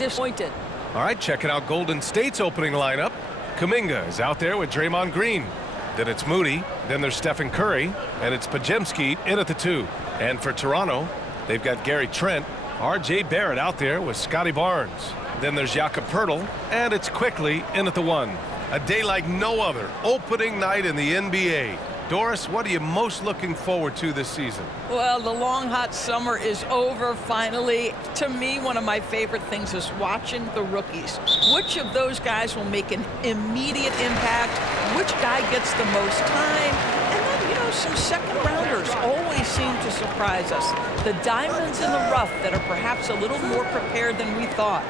disappointed. All right, checking out Golden State's opening lineup. Kuminga is out there with Draymond Green. Then it's Moody. Then there's Stephen Curry. And it's Podziemski in at the 2. And for Toronto, they've got Gary Trent, R.J. Barrett out there with Scotty Barnes. Then there's Jakob Poeltl, and it's Quickly in at the 1. A day like no other, opening night in the NBA. Doris, what are you most looking forward to this season? Well, the long, hot summer is over finally. To me, one of my favorite things is watching the rookies. Which of those guys will make an immediate impact? Which guy gets the most time? And then, you know, some second-rounders always seem to surprise us. The diamonds in the rough that are perhaps a little more prepared than we thought.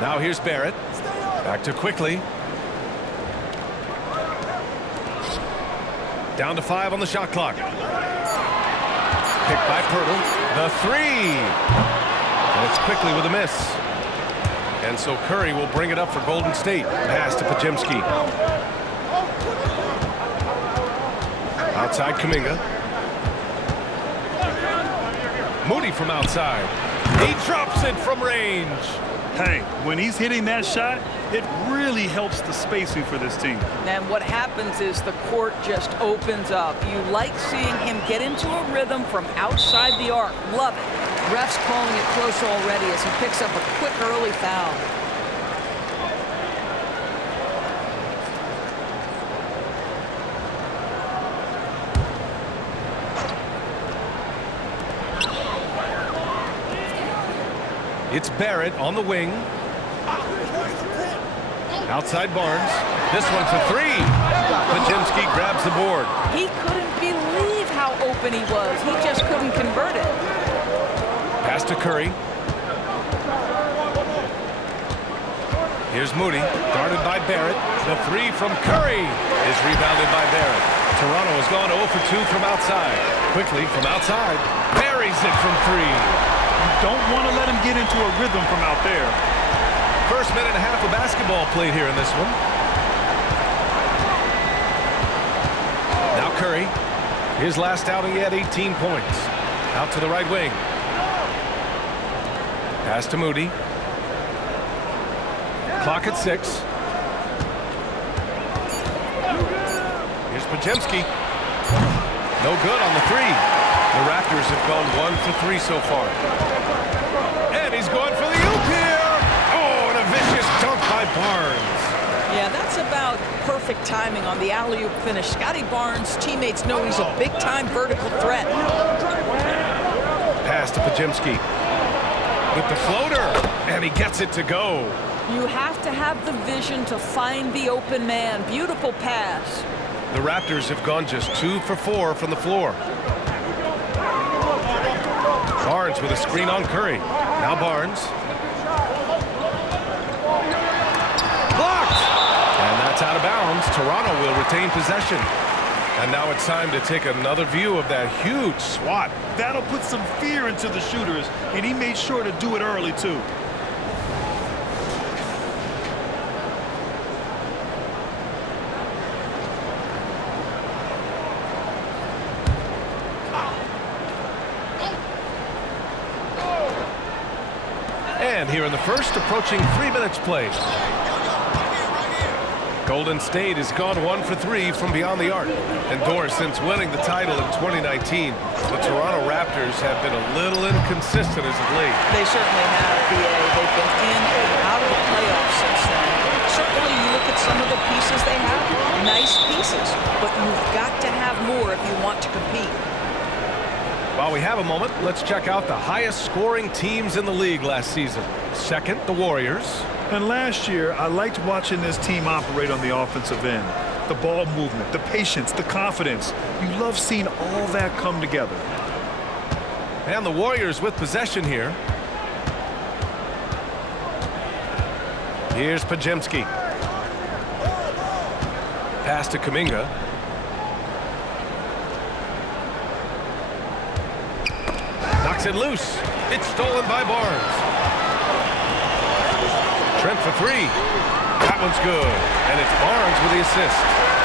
Now here's Barrett. Back to Quickly. Down to 5 on the shot clock. Picked by Poeltl. The 3. And it's Quickly with a miss. And so Curry will bring it up for Golden State. Pass to Podziemski. Outside Kuminga. Moody from outside. He drops it from range. Hey, when he's hitting that shot, it really helps the spacing for this team. And what happens is the court just opens up. You like seeing him get into a rhythm from outside the arc. Love it. Ref's calling it close already as he picks up a quick early foul. It's Barrett on the wing. Outside Barnes. This one for 3. Podziemski grabs the board. He couldn't believe how open he was. He just couldn't convert it. Pass to Curry. Here's Moody, guarded by Barrett. The 3 from Curry is rebounded by Barrett. Toronto has gone 0 for 2 from outside. Quickly from outside, buries it from 3. Don't want to let him get into a rhythm from out there. First minute and a half of basketball played here in this one. Now Curry. His last outing, he had 18 points. Out to the right wing. Pass to Moody. Clock at 6. Here's Podziemski. No good on the 3. The Raptors have gone 1 for 3 so far. And he's going for the oop here. Oh, and a vicious dunk by Barnes. Yeah, that's about perfect timing on the alley-oop finish. Scotty Barnes' teammates know he's a big-time vertical threat. Pass to Podziemski. With the floater. And he gets it to go. You have to have the vision to find the open man. Beautiful pass. The Raptors have gone just 2 for 4 from the floor. Barnes with a screen on Curry. Now Barnes. Blocked! And that's out of bounds. Toronto will retain possession. And now it's time to take another view of that huge swat. That'll put some fear into the shooters, and he made sure to do it early, too. And here in the first, approaching 3 minutes played. Golden State has gone 1 for 3 from beyond the arc. And Doris, since winning the title in 2019, the Toronto Raptors have been a little inconsistent as of late. They certainly have, BA. They've been in and out of the playoffs since then. Certainly, you look at some of the pieces they have, nice pieces, but you've got to have more if you want to compete. While we have a moment, let's check out the highest scoring teams in the league last season. Second, the Warriors. And last year, I liked watching this team operate on the offensive end. The ball movement, the patience, the confidence. You love seeing all that come together. And the Warriors with possession here. Here's Podziemski. Pass to Kuminga. Knocks it loose. It's stolen by Barnes. Trent for 3. That one's good. And it's Barnes with the assist.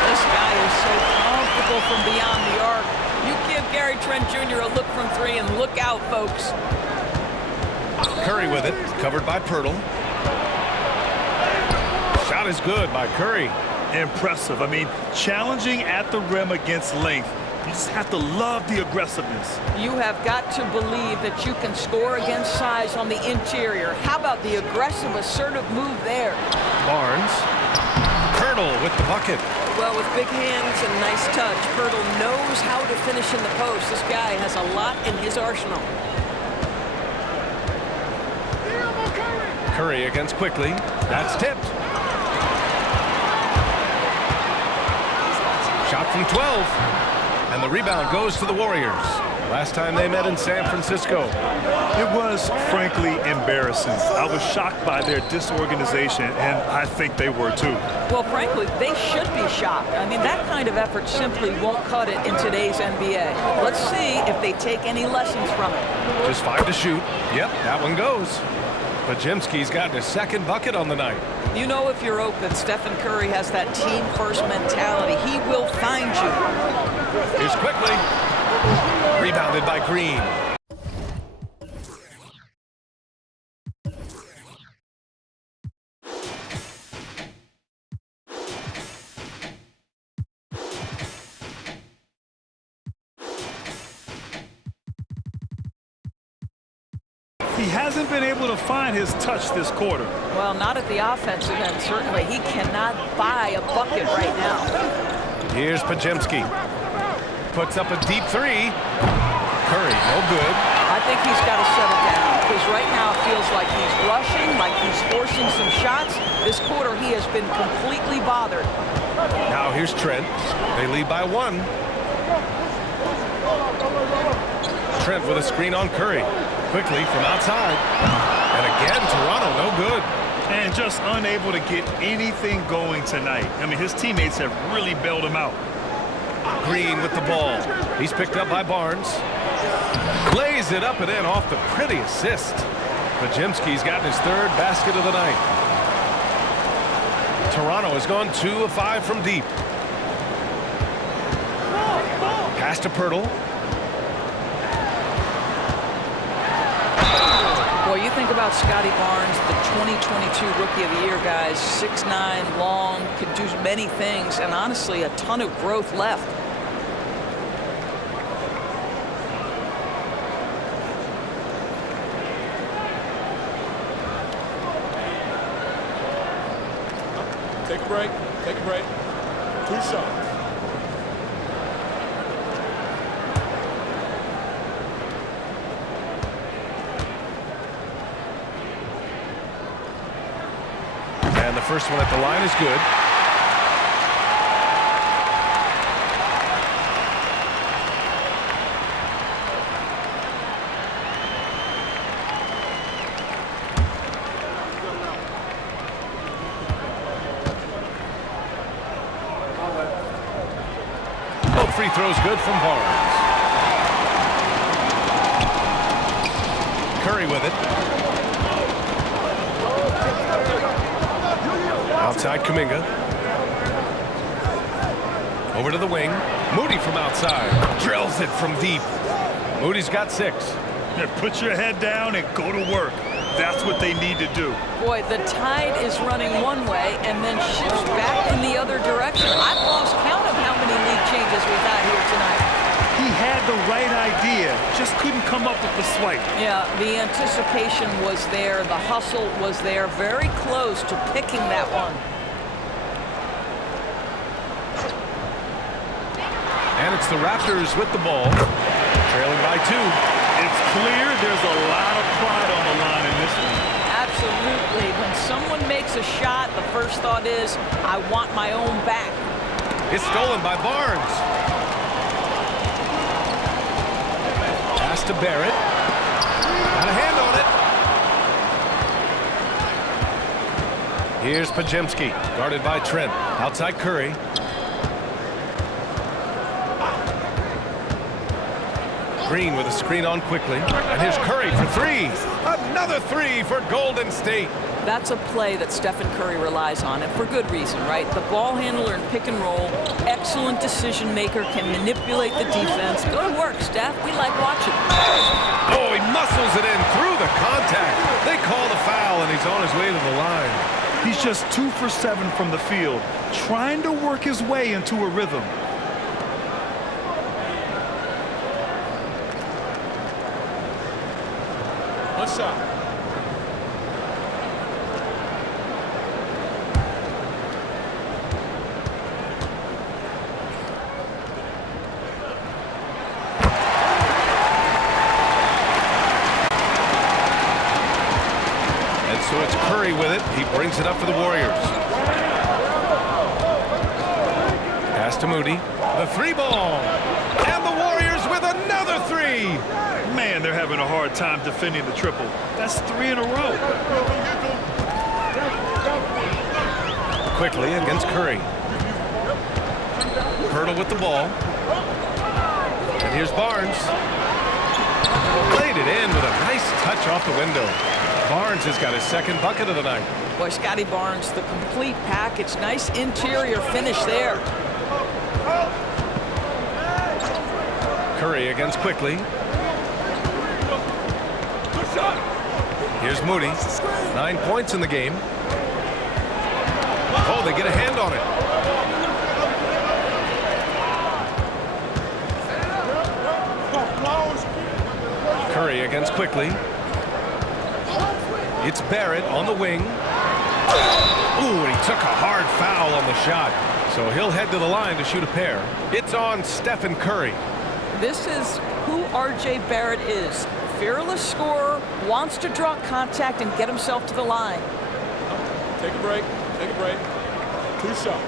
This guy is so comfortable from beyond the arc. You give Gary Trent Jr. a look from 3 and look out, folks. Curry with it. Covered by Poeltl. shot is good by Curry. Impressive. I mean, challenging at the rim against length. You just have to love the aggressiveness. You have got to believe that you can score against size on the interior. How about the aggressive, assertive move there? Barnes. Pirtle with the bucket. Well, with big hands and nice touch, Pirtle knows how to finish in the post. This guy has a lot in his arsenal. Curry against Quickly. That's tipped. Shot from 12. And the rebound goes to the Warriors. Last time they met in San Francisco. It was, frankly, embarrassing. I was shocked by their disorganization, and I think they were too. Well, frankly, they should be shocked. I mean, that kind of effort simply won't cut it in today's NBA. Let's see if they take any lessons from it. Just 5 to shoot. Yep, that one goes. Pajemski's gotten his second bucket on the night. You know if you're open, Stephen Curry has that team-first mentality. He will find you. Here's Quickly. Rebounded by Green. He hasn't been able to find his touch this quarter. Well, not at the offensive end, certainly. He cannot buy a bucket right now. Here's Pajemski. Puts up a deep three. Curry, no good. I think he's got to settle down because right now it feels like he's rushing, like he's forcing some shots. This quarter he has been completely bothered. Now here's Trent. They lead by 1. Trent with a screen on Curry. Quickly from outside. And again, Toronto, no good. And just unable to get anything going tonight. I mean, his teammates have really bailed him out. Green with the ball. He's picked up by Barnes. Lays it up and in off the pretty assist. Pajemski's gotten his 3rd basket of the night. Toronto has gone 2 of 5 from deep. Pass to Pirtle. Boy, you think about Scotty Barnes, the 2022 Rookie of the Year, guys. 6'9", long, could do many things, and honestly, a ton of growth left. Take a break. Take a break. 2 shots. And the first one at the line is good. Both free throws good from Barnes. Curry with it. Outside Kuminga. Over to the wing. Moody from outside. Drills it from deep. Moody's got 6. Yeah, put your head down and go to work. That's what they need to do. Boy, the tide is running one way and then shifts back in the other direction. I've lost count of how many lead changes we've had here tonight. He had the right idea, just couldn't come up with the swipe. Yeah, the anticipation was there. The hustle was there. Very close to picking that one. And it's the Raptors with the ball. Trailing by 2. It's clear there's a lot of pride on the line in this one. Absolutely. When someone makes a shot, the first thought is, I want my own back. It's stolen by Barnes. Pass to Barrett. Got a hand on it. Here's Pajemski, guarded by Trent. Outside Curry. Green with a screen on quickly. And here's Curry for 3. Another 3 for Golden State. That's a play that Stephen Curry relies on, and for good reason, right? The ball handler in pick and roll, excellent decision maker, can manipulate the defense. Go to work, Steph. We like watching. Oh, he muscles it in through the contact. They call the foul, and he's on his way to the line. He's just 2 for 7 from the field, trying to work his way into a rhythm. One shot. So it's Curry with it. He brings it up for the Warriors. Pass to Moody. The 3-ball. And the Warriors with another 3. Man, they're having a hard time defending the triple. That's 3 in a row. Quickly against Curry. Pirtle with the ball. And here's Barnes. Played it in with a nice touch off the window. Barnes has got his second bucket of the night. Boy, Scotty Barnes, the complete package. Nice interior finish there. Curry against Quickly. Here's Moody. 9 points in the game. Oh, they get a hand on it. Curry against Quickly. It's Barrett on the wing. Ooh, he took a hard foul on the shot. So he'll head to the line to shoot a pair. It's on Stephen Curry. This is who R.J. Barrett is. Fearless scorer, wants to draw contact and get himself to the line. Take a break. Take a break. 2 shots.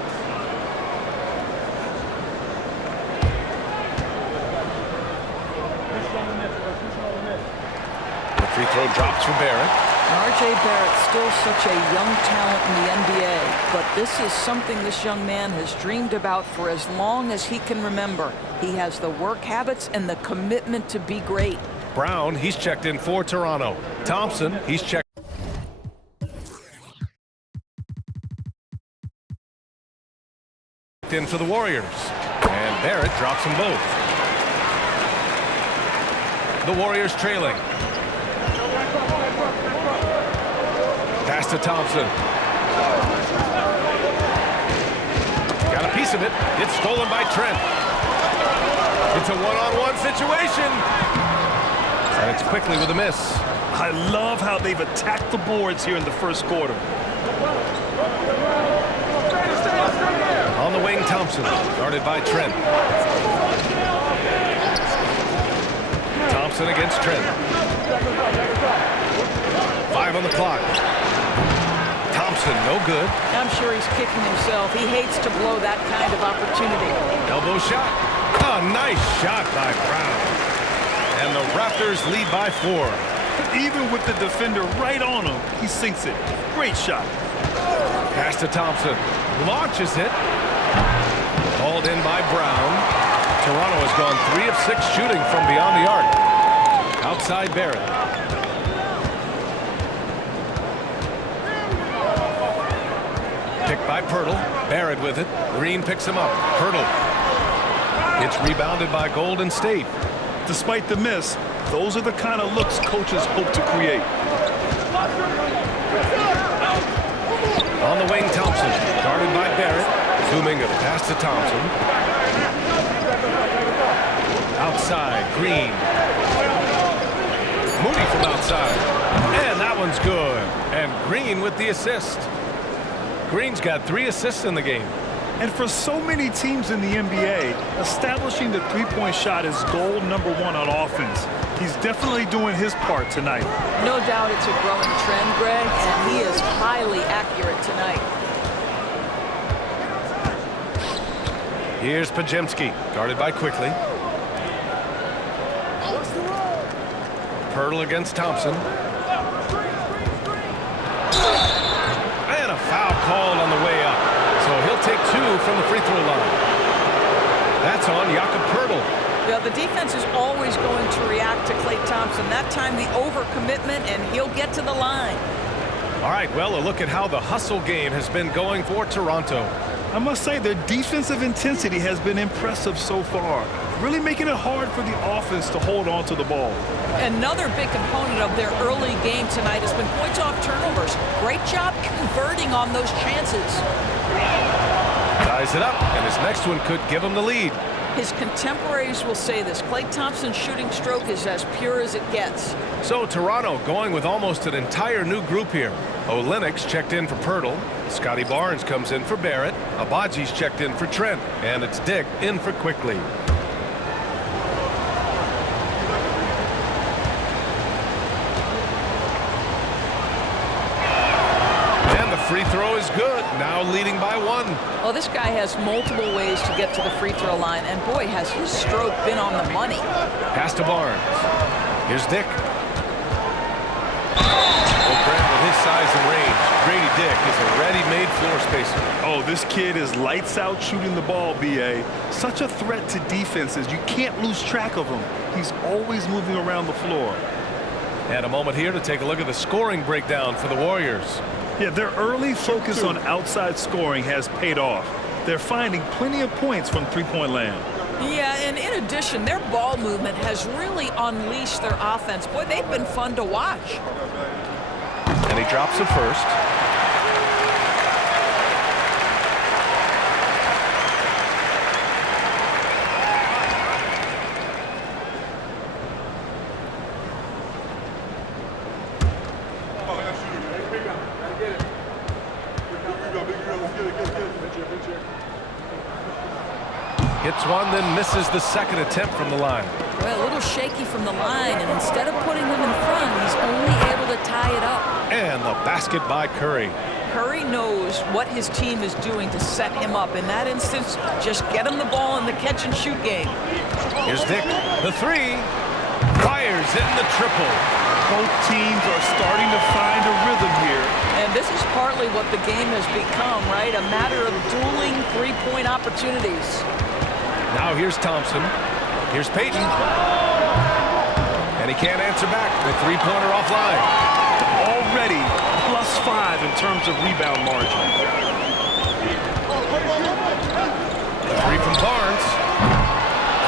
The free throw drops for Barrett. R.J. Barrett, still such a young talent in the NBA, but this is something this young man has dreamed about for as long as he can remember. He has the work habits and the commitment to be great. Brown, he's checked in for Toronto. Thompson, he's checked in for the Warriors. And Barrett drops them both. The Warriors trailing. Pass to Thompson. Got a piece of it. It's stolen by Trent. It's a one-on-one situation. And it's Quickly with a miss. I love how they've attacked the boards here in the first quarter. On the wing, Thompson, guarded by Trent. Thompson against Trent. 5 on the clock. Thompson, no good. I'm sure he's kicking himself. He hates to blow that kind of opportunity. Elbow shot. A nice shot by Brown. And the Raptors lead by 4. Even with the defender right on him, he sinks it. Great shot. Pass to Thompson. Launches it. Hauled in by Brown. Toronto has gone 3 of 6 shooting from beyond the arc. Outside Barrett. Picked by Pirtle. Barrett with it. Green picks him up. Pirtle. It's rebounded by Golden State. Despite the miss, those are the kind of looks coaches hope to create. On the wing, Thompson. Guarded by Barrett. Kuminga, the pass to Thompson. Outside, Green. Moody from outside. And that one's good. And Green with the assist. Green's got 3 assists in the game. And for so many teams in the NBA, establishing the three-point shot is goal number 1 on offense. He's definitely doing his part tonight. No doubt it's a growing trend, Greg, and he is highly accurate tonight. Here's Pajemski, guarded by Quickly. Pirtle against Thompson. And a foul called on the way up. So he'll take 2 from the free throw line. That's on Jakob Pirtle. Yeah, the defense is always going to react to Klay Thompson. That time the overcommitment, and he'll get to the line. All right, well, a look at how the hustle game has been going for Toronto. I must say their defensive intensity has been impressive so far, really making it hard for the offense to hold on to the ball. Another big component of their early game tonight has been points off turnovers. Great job converting on those chances. Ties it up, and his next one could give him the lead. His contemporaries will say this. Klay Thompson's shooting stroke is as pure as it gets. So Toronto going with almost an entire new group here. Olynyk's checked in for Pirtle. Scotty Barnes comes in for Barrett. Abaji's checked in for Trent. And it's Dick in for Quickly. Free throw is good, now leading by 1. Well, this guy has multiple ways to get to the free throw line, and boy, has his stroke been on the money. Pass to Barnes. Here's Dick. Well, Grant, with his size and range, Grady Dick is a ready-made floor spacer. Oh, this kid is lights out shooting the ball, B.A. Such a threat to defenses. You can't lose track of him. He's always moving around the floor. And a moment here to take a look at the scoring breakdown for the Warriors. Yeah, their early focus on outside scoring has paid off. They're finding plenty of points from three-point land. Yeah, and in addition, their ball movement has really unleashed their offense. Boy, they've been fun to watch. And he drops it first. Hits one, then misses the second attempt from the line. Well, a little shaky from the line, and instead of putting him in front, he's only able to tie it up. And the basket by Curry. Curry knows what his team is doing to set him up. In that instance, just get him the ball in the catch-and-shoot game. Here's Dick. The three. Fires in the triple. Both teams are starting to find a rhythm here. And this is partly what the game has become, right? A matter of dueling three-point opportunities. Now here's Thompson. Here's Payton. And he can't answer back. The three-pointer offline. Already +5 in terms of rebound margin. The three from Barnes.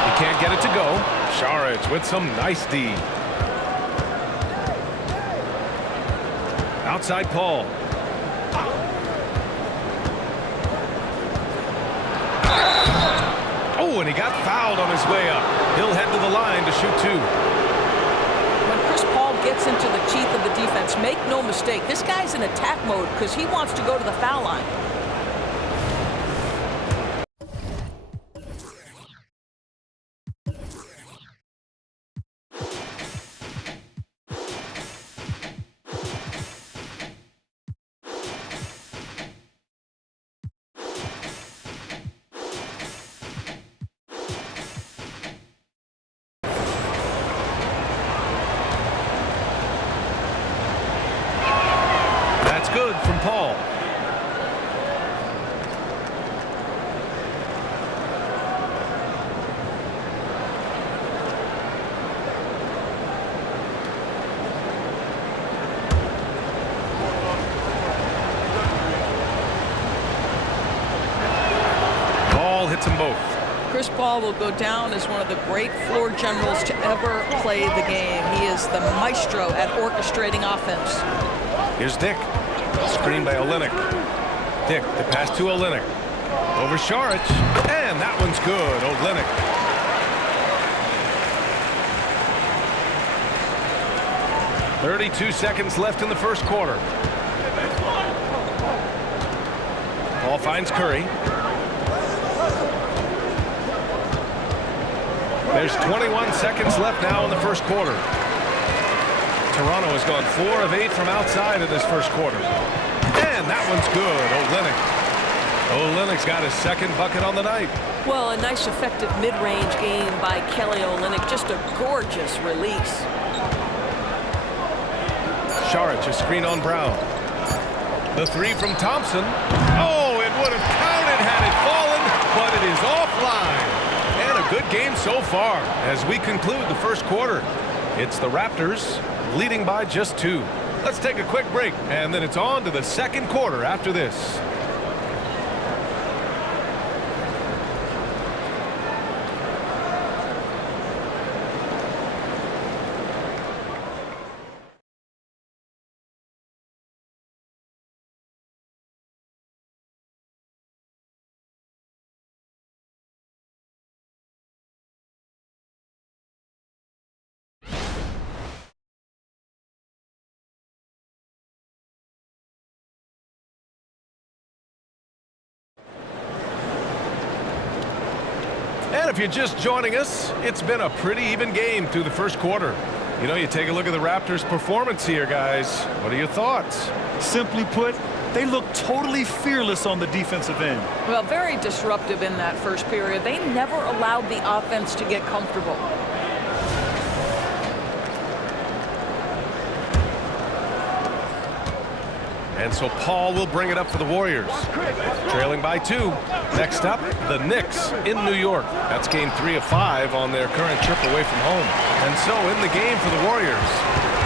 He can't get it to go. Saric with some nice D. Outside Paul. Oh, and he got fouled on his way up. He'll head to the line to shoot 2. When Chris Paul gets into the teeth of the defense, make no mistake, this guy's in attack mode because he wants to go to the foul line. Good from Paul. Ball hits them both. Chris Paul will go down as one of the great floor generals to ever play the game. He is the maestro at orchestrating offense. Here's Dick. Screen by Olynyk. Dick, the pass to Olynyk. Over Saric. And that one's good. Olynyk. .32 seconds left in the first quarter. Ball finds Curry. There's 21 seconds left now in the first quarter. Toronto has gone 4 of 8 from outside in this first quarter. And that one's good. Olynyk's got his second bucket on the night. Well, a nice effective mid-range game by Kelly Olynyk. Just a gorgeous release. Saric, a screen on Brown. The three from Thompson. Oh, it would have counted had it fallen, but it is offline. And a good game so far as we conclude the first quarter. It's the Raptors leading by just 2. Let's take a quick break, and then it's on to the second quarter after this. And if you're just joining us, it's been a pretty even game through the first quarter. You know, you take a look at the Raptors' performance here, guys. What are your thoughts? Simply put, they look totally fearless on the defensive end. Well, very disruptive in that first period. They never allowed the offense to get comfortable. And so Paul will bring it up for the Warriors. Trailing by 2. Next up, the Knicks in New York. That's game 3 of 5 on their current trip away from home. And so in the game for the Warriors,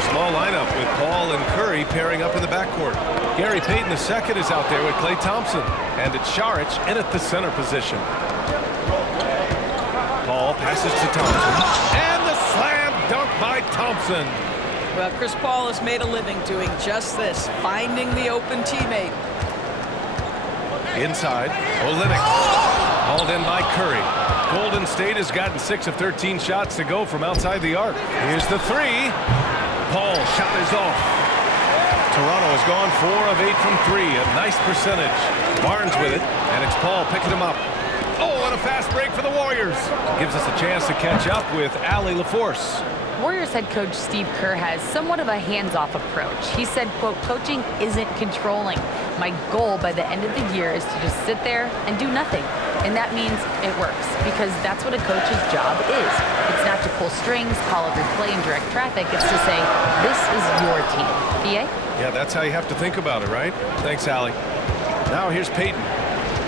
small lineup with Paul and Curry pairing up in the backcourt. Gary Payton II is out there with Klay Thompson. And it's Saric in at the center position. Paul passes to Thompson. And the slam dunk by Thompson. Well, Chris Paul has made a living doing just this, finding the open teammate. Inside, Olynyk. Hauled in by Curry. Golden State has gotten 6 of 13 shots to go from outside the arc. Here's the 3. Paul shot is off. Toronto has gone 4 of 8 from 3. A nice percentage. Barnes with it, and it's Paul picking him up. Oh, and a fast break for the Warriors. Gives us a chance to catch up with Allie LaForce. Warriors head coach Steve Kerr has somewhat of a hands-off approach. He said, quote, coaching isn't controlling. My goal by the end of the year is to just sit there and do nothing. And that means it works, because that's what a coach's job is. It's not to pull strings, call every play, and direct traffic. It's to say, this is your team. BA? Yeah, that's how you have to think about it, right? Thanks, Allie. Now here's Payton.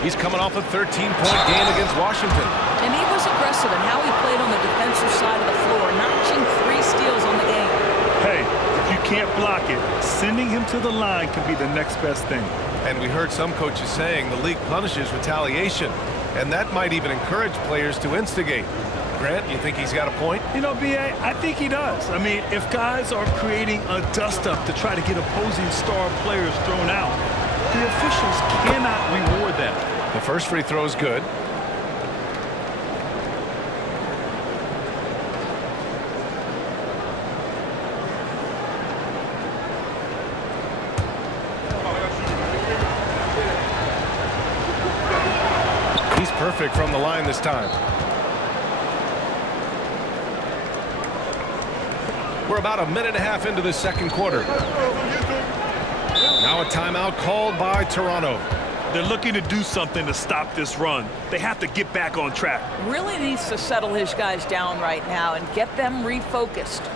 He's coming off a 13-point game against Washington. And he was aggressive in how he played on the defensive side of the floor, notching 3 steals on the game. Hey, if you can't block it, sending him to the line can be the next best thing. And we heard some coaches saying the league punishes retaliation, and that might even encourage players to instigate. Grant, you think he's got a point? You know, B.A., I think he does. I mean, if guys are creating a dust-up to try to get opposing star players thrown out, the officials cannot reward that. The first free throw is good. He's perfect from the line this time. We're about a minute and a half into the second quarter. Now a timeout called by Toronto. They're looking to do something to stop this run. They have to get back on track. Really needs to settle his guys down right now and get them refocused.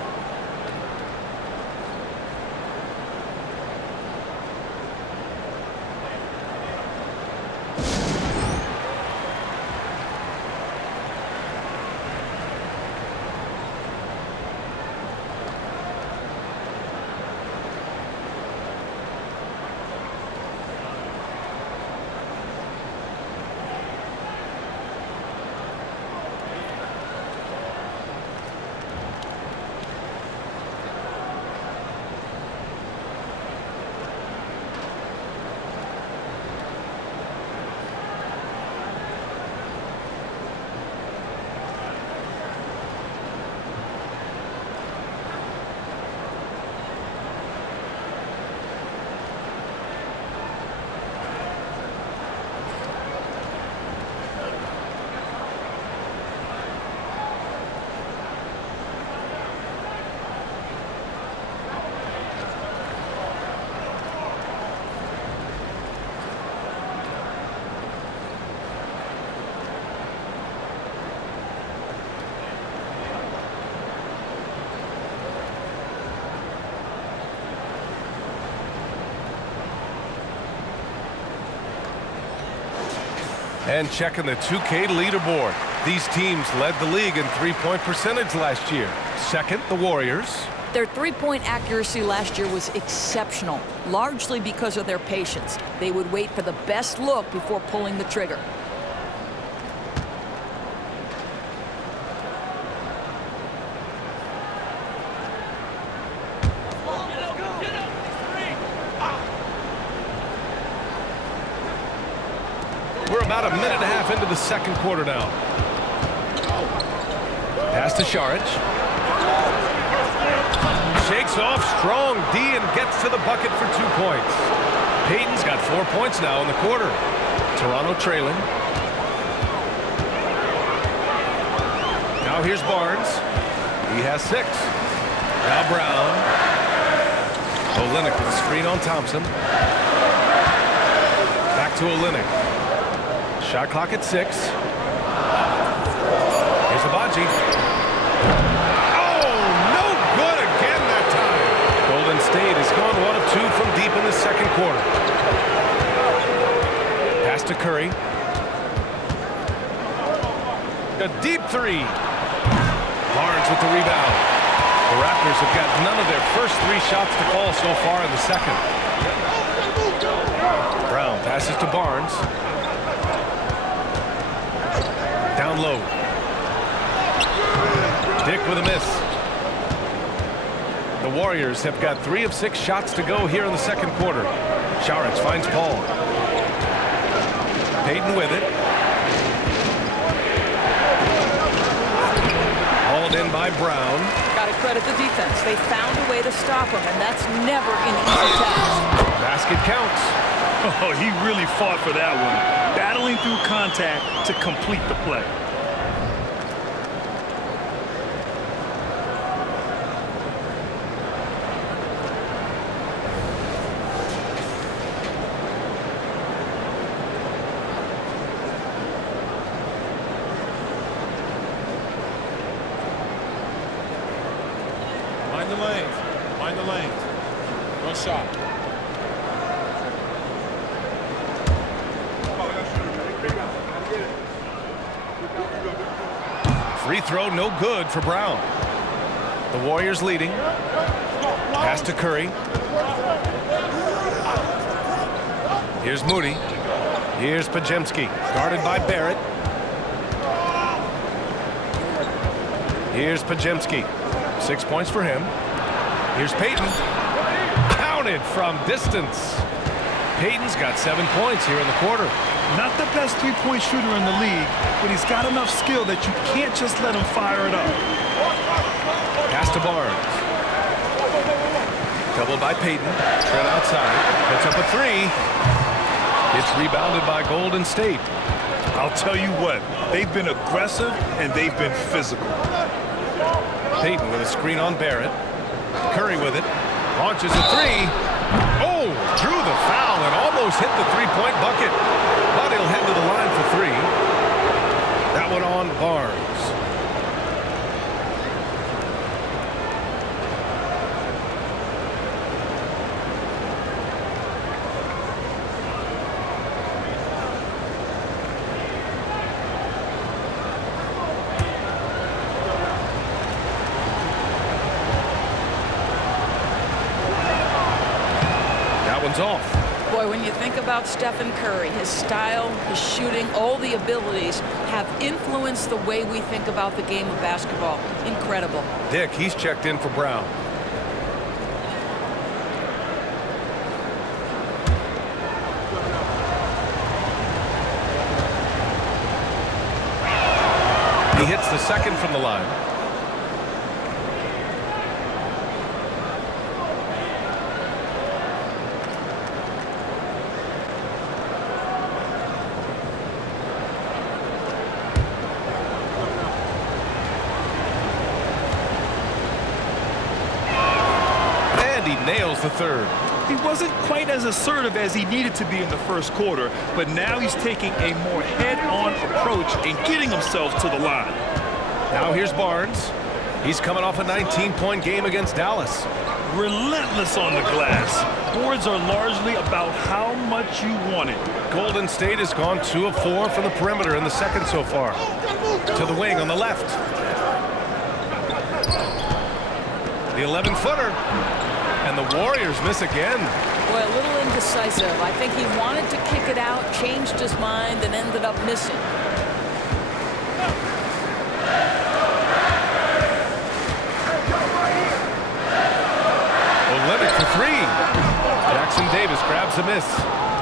And checking the 2K leaderboard. These teams led the league in three-point percentage last year. Second, the Warriors. Their three-point accuracy last year was exceptional, largely because of their patience. They would wait for the best look before pulling the trigger. We're about a minute and a half into the second quarter now. Pass to Saric. Shakes off strong D and gets to the bucket for 2 points. Payton's got 4 points now in the quarter. Toronto trailing. Now here's Barnes. He has 6. Now Brown. Olynyk with a screen on Thompson. Back to Olynyk. Shot clock at 6. Here's Abaji. Oh, no good again that time. Golden State has gone 1 of 2 from deep in the second quarter. Pass to Curry. A deep 3. Barnes with the rebound. The Raptors have got none of their first 3 shots to fall so far in the second. Brown passes to Barnes. Down low. Dick with a miss. The Warriors have got 3 of 6 shots to go here in the second quarter. Šarić finds Paul. Payton with it. Hauled in by Brown. Got to credit the defense. They found a way to stop him, and that's never an easy task. Basket counts. Oh, he really fought for that one. Battling through contact to complete the play. Mind the lanes. Mind the lanes. One shot. Free throw no good for Brown. The Warriors leading. Pass to Curry. Here's Moody. Here's Podziemski. Guarded by Barrett. Here's Podziemski. 6 points for him. Here's Payton. Counted from distance. Payton's got 7 points here in the quarter. Not the best three-point shooter in the league, but he's got enough skill that you can't just let him fire it up. Pass to Barnes. Doubled by Payton. Trent outside. Puts up a 3. It's rebounded by Golden State. I'll tell you what, they've been aggressive and they've been physical. Payton with a screen on Barrett. Curry with it. Launches a 3. Oh, drew the foul and almost hit the three-point bucket. But he'll head to the line for 3. That one on Barnes. That one's off. Boy, when you think about Stephen Curry, his style, his shooting, all the abilities have influenced the way we think about the game of basketball. Incredible. Dick, he's checked in for Brown. He hits the second from the line. Nails the third. He wasn't quite as assertive as he needed to be in the first quarter, but now he's taking a more head-on approach and getting himself to the line. Now here's Barnes. He's coming off a 19-point game against Dallas. Relentless on the glass. Boards are largely about how much you want it. Golden State has gone 2 of 4 from the perimeter in the second so far. To the wing on the left. The 11-footer. And the Warriors miss again. Boy, a little indecisive. I think he wanted to kick it out, changed his mind, and ended up missing. Olynyk for 3. Jackson Davis grabs a miss.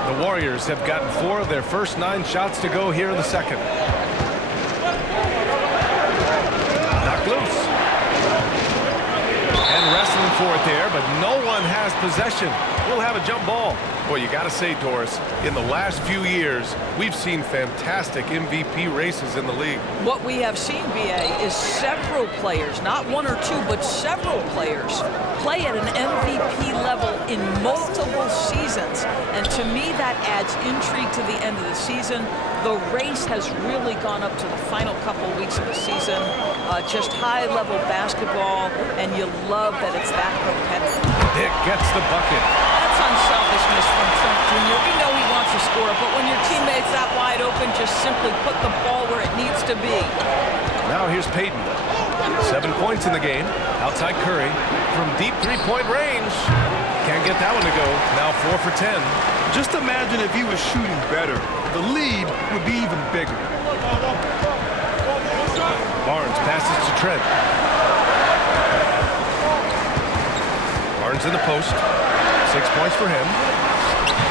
The Warriors have gotten 4 of their first 9 shots to go here in the second. Knocked loose. And wrestling for it there, but no one has possession. will have a jump ball. Well, you got to say, Doris, in the last few years, we've seen fantastic MVP races in the league. What we have seen, BA, is several players, not one or two, but several players, play at an MVP level in multiple seasons. And to me, that adds intrigue to the end of the season. The race has really gone up to the final couple weeks of the season. Just high-level basketball, and you love that it's that competitive. It gets the bucket. That's unselfishness from Trent Jr. We know he wants to score, but when your teammate's that wide open, just simply put the ball where it needs to be. Now here's Payton. 7 points in the game. Outside Curry from deep three-point range. Can't get that one to go. Now 4 for 10. Just imagine if he was shooting better. The lead would be even bigger. Barnes passes to Trent. Barnes in the post. 6 points for him.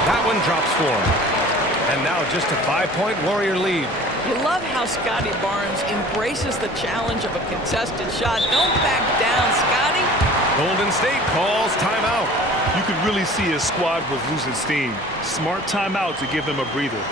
That one drops for him. And now just a 5-point Warrior lead. You love how Scotty Barnes embraces the challenge of a contested shot. Don't back down, Scotty. Golden State calls timeout. You could really see his squad was losing steam. Smart timeout to give them a breather.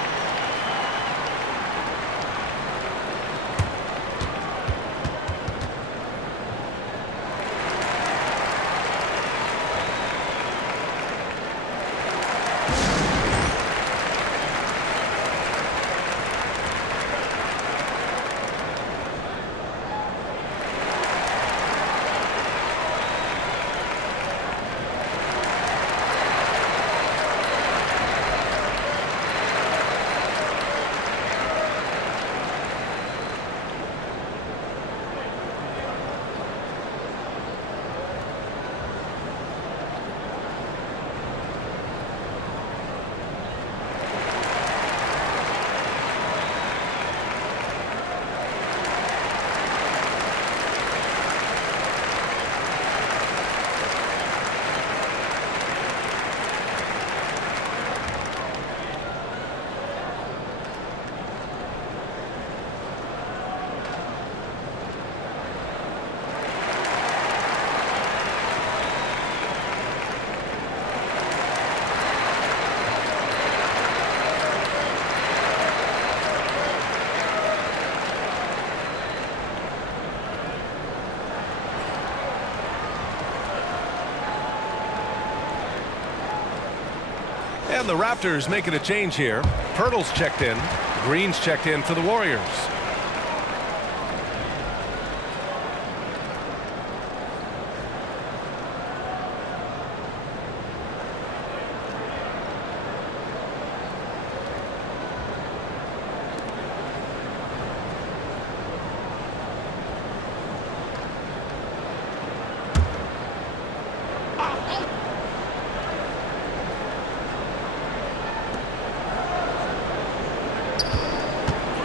And the Raptors making a change here. Pirtle's checked in. Green's checked in for the Warriors.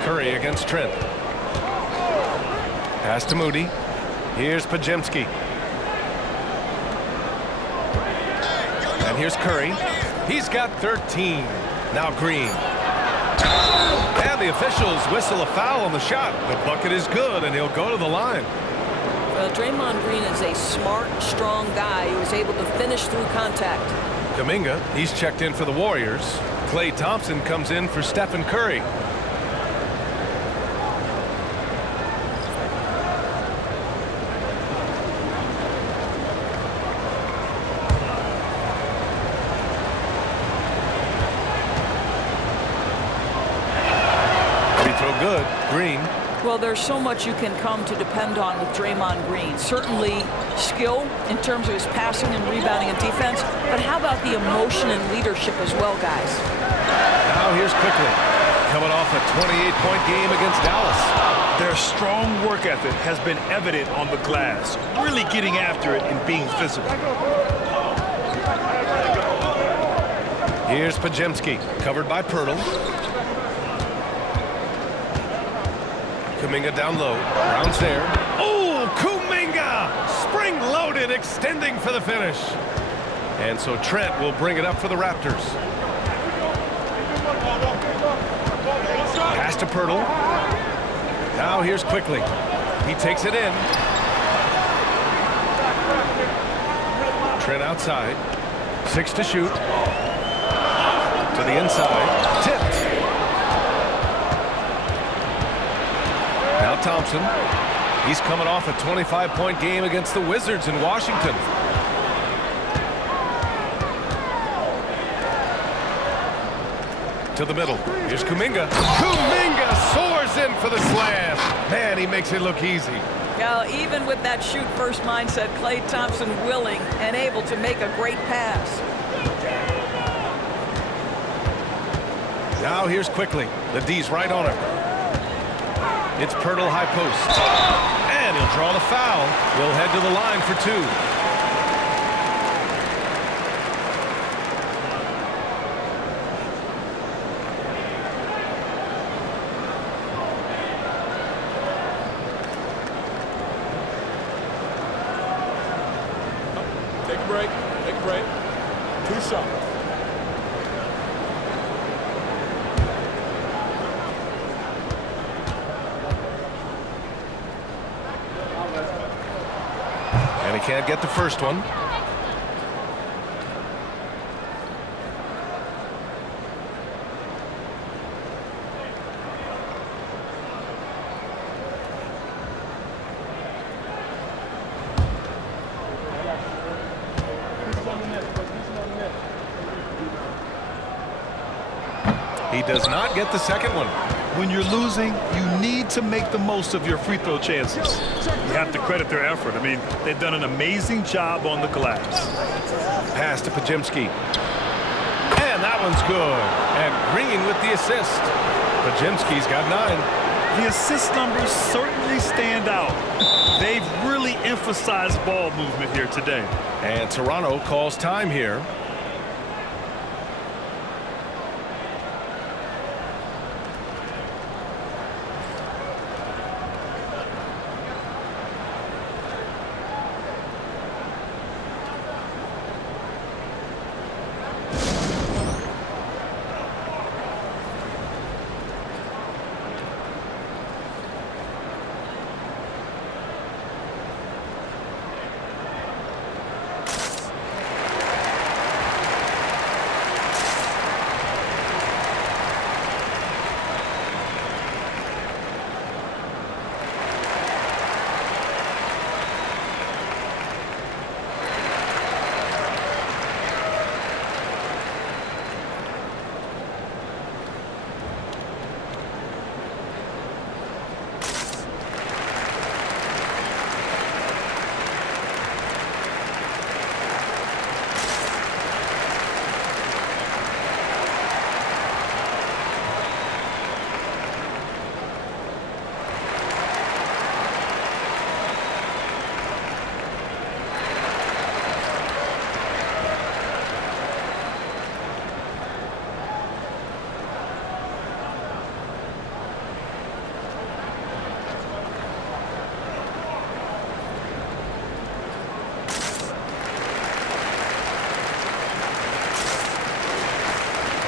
Curry against Trent. Pass to Moody. Here's Pajemski. And here's Curry. He's got 13. Now Green. And the officials whistle a foul on the shot. The bucket is good, and he'll go to the line. Draymond Green is a smart, strong guy who is able to finish through contact. Kuminga, he's checked in for the Warriors. Klay Thompson comes in for Stephen Curry. Good. Green. Well, there's so much you can come to depend on with Draymond Green. Certainly skill in terms of his passing and rebounding and defense, but how about the emotion and leadership as well, guys? Now here's Quickly, coming off a 28-point game against Dallas. Their strong work ethic has been evident on the glass, really getting after it and being physical. Here's Pajemski, covered by Pirtle. Kuminga down low. Brown's there. Oh, Kuminga! Spring-loaded, extending for the finish. And so Trent will bring it up for the Raptors. Pass to Pirtle. Now here's Quickly. He takes it in. Trent outside. 6 to shoot. To the inside. Tipped. Now Thompson. He's coming off a 25-point game against the Wizards in Washington. To the middle. Here's Kuminga. Kuminga soars in for the slam. Man, he makes it look easy. Now, even with that shoot-first mindset, Klay Thompson willing and able to make a great pass. Now here's quickly. The D's right on him. It's Pirtle high post. And he'll draw the foul. He'll head to the line for 2. Take a break. Take a break. 2 shots. And he can't get the first one. He does not get the second one. When you're losing, you need to make the most of your free throw chances. You have to credit their effort. I mean, they've done an amazing job on the glass. Pass to Podziemski. And that one's good. And Green with the assist. Podziemski's got 9. The assist numbers certainly stand out. They've really emphasized ball movement here today. And Toronto calls time here.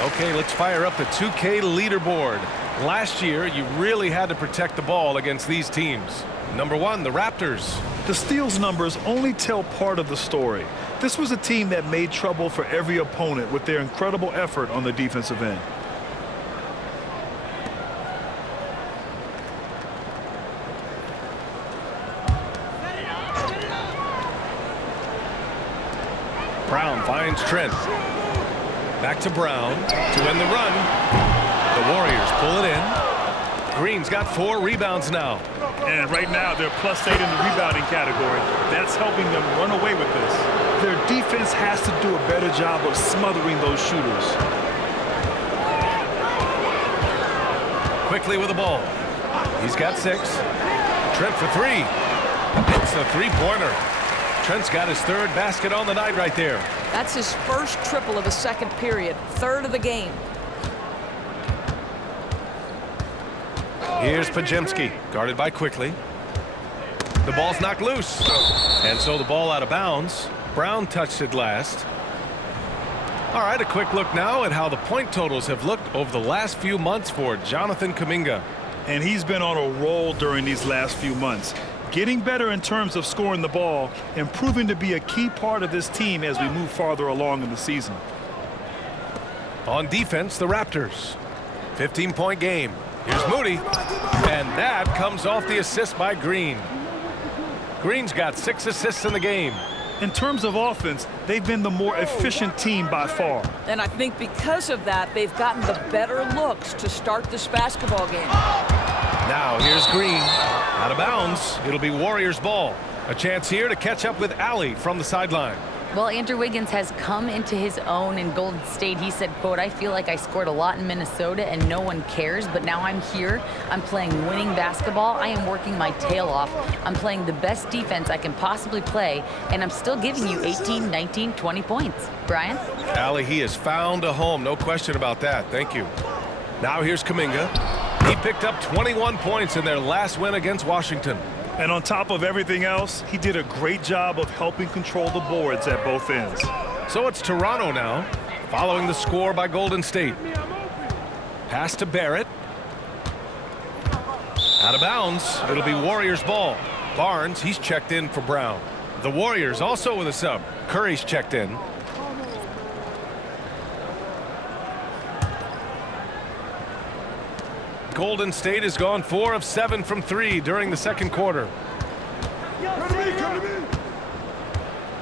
Okay, let's fire up the 2K leaderboard. Last year, you really had to protect the ball against these teams. Number 1, the Raptors. The steals numbers only tell part of the story. This was a team that made trouble for every opponent with their incredible effort on the defensive end. Brown finds Trent. Back to Brown to end the run. The Warriors pull it in. Green's got 4 rebounds now. And right now, they're +8 in the rebounding category. That's helping them run away with this. Their defense has to do a better job of smothering those shooters. Quickly with the ball. He's got 6. Trent for 3. It's a 3-pointer. Trent's got his 3rd basket on the night right there. That's his first triple of the second period, 3rd of the game. Here's Podziemski, guarded by Quickly. The ball's knocked loose. And so the ball out of bounds. Brown touched it last. All right, a quick look now at how the point totals have looked over the last few months for Jonathan Kuminga. And he's been on a roll during these last few months. getting better in terms of scoring the ball and proving to be a key part of this team as we move farther along in the season. On defense, the Raptors. 15-point game. Here's Moody. And that comes off the assist by Green. Green's got 6 assists in the game. In terms of offense, they've been the more efficient team by far. And I think because of that, they've gotten the better looks to start this basketball game. Now here's Green. Out of bounds. It'll be Warriors ball. A chance here to catch up with Allie from the sideline. Well, Andrew Wiggins has come into his own in Golden State. He said, quote, "I feel like I scored a lot in Minnesota and no one cares, but now I'm here. I'm playing winning basketball. I am working my tail off. I'm playing the best defense I can possibly play, and I'm still giving you 18, 19, 20 points. Brian? Allie, he has found a home. No question about that. Thank you. Now here's Kuminga. He picked up 21 points in their last win against Washington. And on top of everything else, he did a great job of helping control the boards at both ends. So it's Toronto now, following the score by Golden State. Pass to Barrett. Out of bounds. It'll be Warriors ball. Barnes, he's checked in for Brown. The Warriors also with a sub. Curry's checked in. Golden State has gone 4 of 7 from 3 during the second quarter.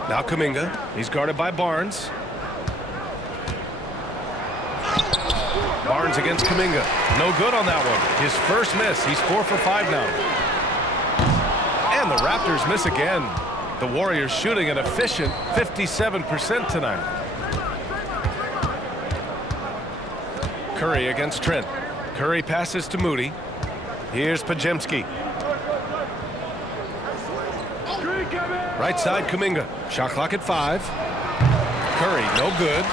Now Kuminga. He's guarded by Barnes. Barnes against Kuminga. No good on that one. His first miss. He's 4 for 5 now. And the Raptors miss again. The Warriors shooting an efficient 57% tonight. Curry against Trent. Curry passes to Moody. Here's Pajemski. Right side, Kuminga. Shot clock at 5. Curry, no good.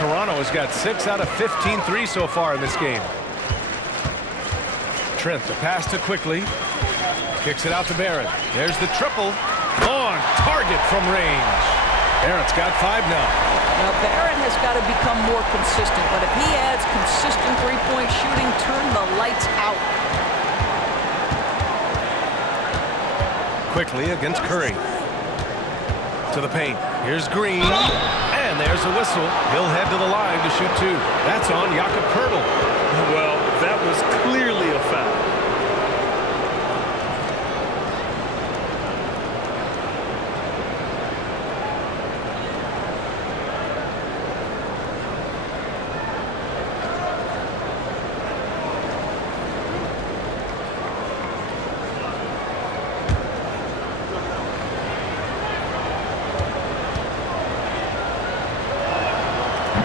Toronto has got 6 out of 15 threes so far in this game. Trent, the pass to Quickly. Kicks it out to Barrett. There's the triple. On target from range. Barrett's got 5 now. Now, Barrett has got to become more consistent, but if he adds consistent three-point shooting, turn the lights out. Quickly against Curry. To the paint. Here's Green. And there's a whistle. He'll head to the line to shoot 2. That's on Jakob Poeltl. Well, that was clearly a foul.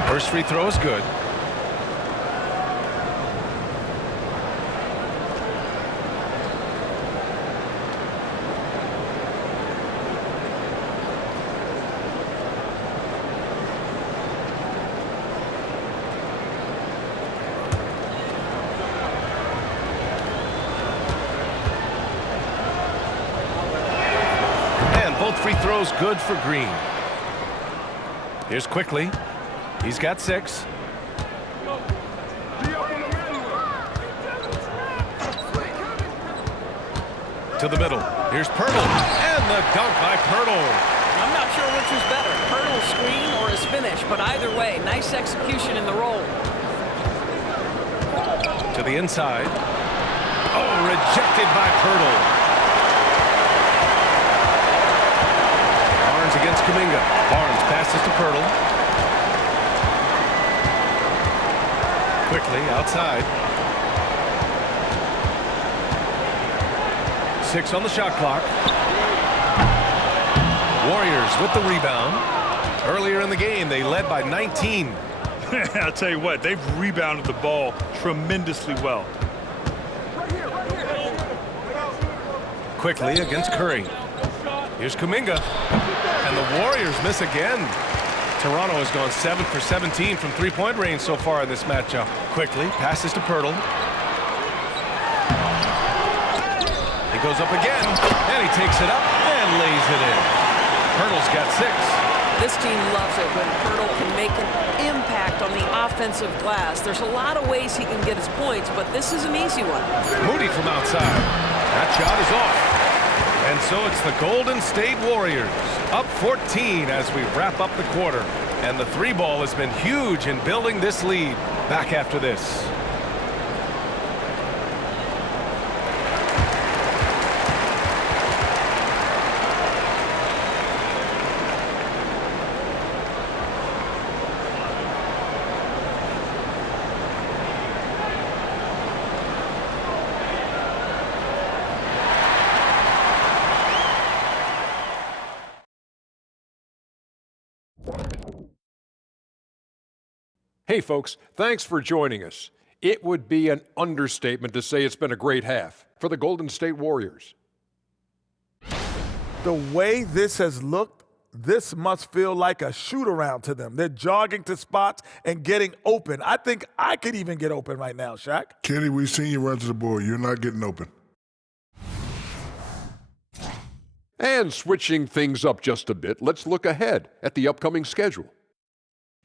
First free throw is good. And both free throws good for Green. Here's Quickly. He's got 6. To the middle. Here's Poeltl. And the dunk by Poeltl. I'm not sure which was better, Poeltl's screen or his finish, but either way, nice execution in the roll. To the inside. Oh, rejected by Poeltl. Barnes against Kuminga. Barnes passes to Poeltl. Quickly outside. 6 on the shot clock. Warriors with the rebound. Earlier in the game, they led by 19. I'll tell you what, they've rebounded the ball tremendously well. Quickly against Curry. Here's Kuminga. And the Warriors miss again. Toronto has gone 7 for 17 from three-point range so far in this matchup. Quickly passes to Poeltl. He goes up again, and he takes it up and lays it in. Poeltl's got 6. This team loves it when Poeltl can make an impact on the offensive glass. There's a lot of ways he can get his points, but this is an easy one. Moody from outside. That shot is off. And so it's the Golden State Warriors up 14 as we wrap up the quarter. And the three ball has been huge in building this lead. Back after this. Hey folks, thanks for joining us. It would be an understatement to say it's been a great half for the Golden State Warriors. The way this has looked, this must feel like a shoot-around to them. They're jogging to spots and getting open. I think I could even get open right now, Shaq. Kenny, we've seen you run to the board. You're not getting open. And switching things up just a bit, let's look ahead at the upcoming schedule.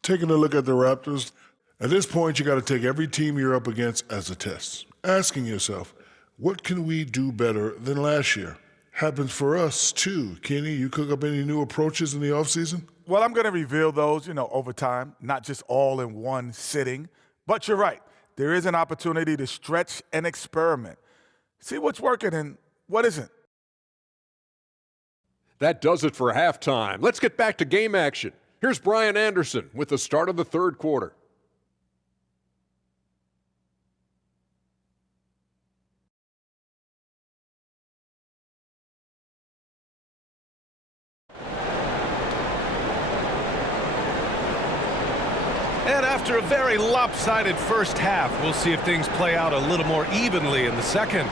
Taking a look at the Raptors, at this point, you got to take every team you're up against as a test. Asking yourself, what can we do better than last year? Happens for us, too. Kenny, you cook up any new approaches in the offseason? Well, I'm going to reveal those, over time, not just all in one sitting. But you're right. There is an opportunity to stretch and experiment. See what's working and what isn't. That does it for halftime. Let's get back to game action. Here's Brian Anderson with the start of the third quarter. And after a very lopsided first half, we'll see if things play out a little more evenly in the second.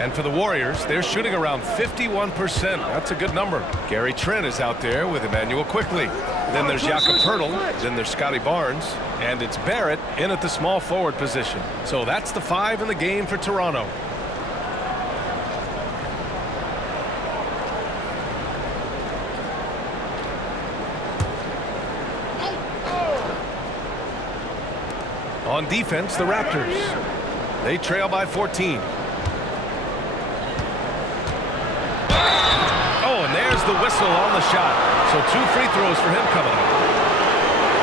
And for the Warriors, they're shooting around 51%. That's a good number. Gary Trent is out there with Emmanuel Quickly. Then there's Jakob Poeltl. Then there's Scotty Barnes. And it's Barrett in at the small forward position. So that's the 5 in the game for Toronto. On defense, the Raptors. They trail by 14. And there's the whistle on the shot. So 2 free throws for him coming up.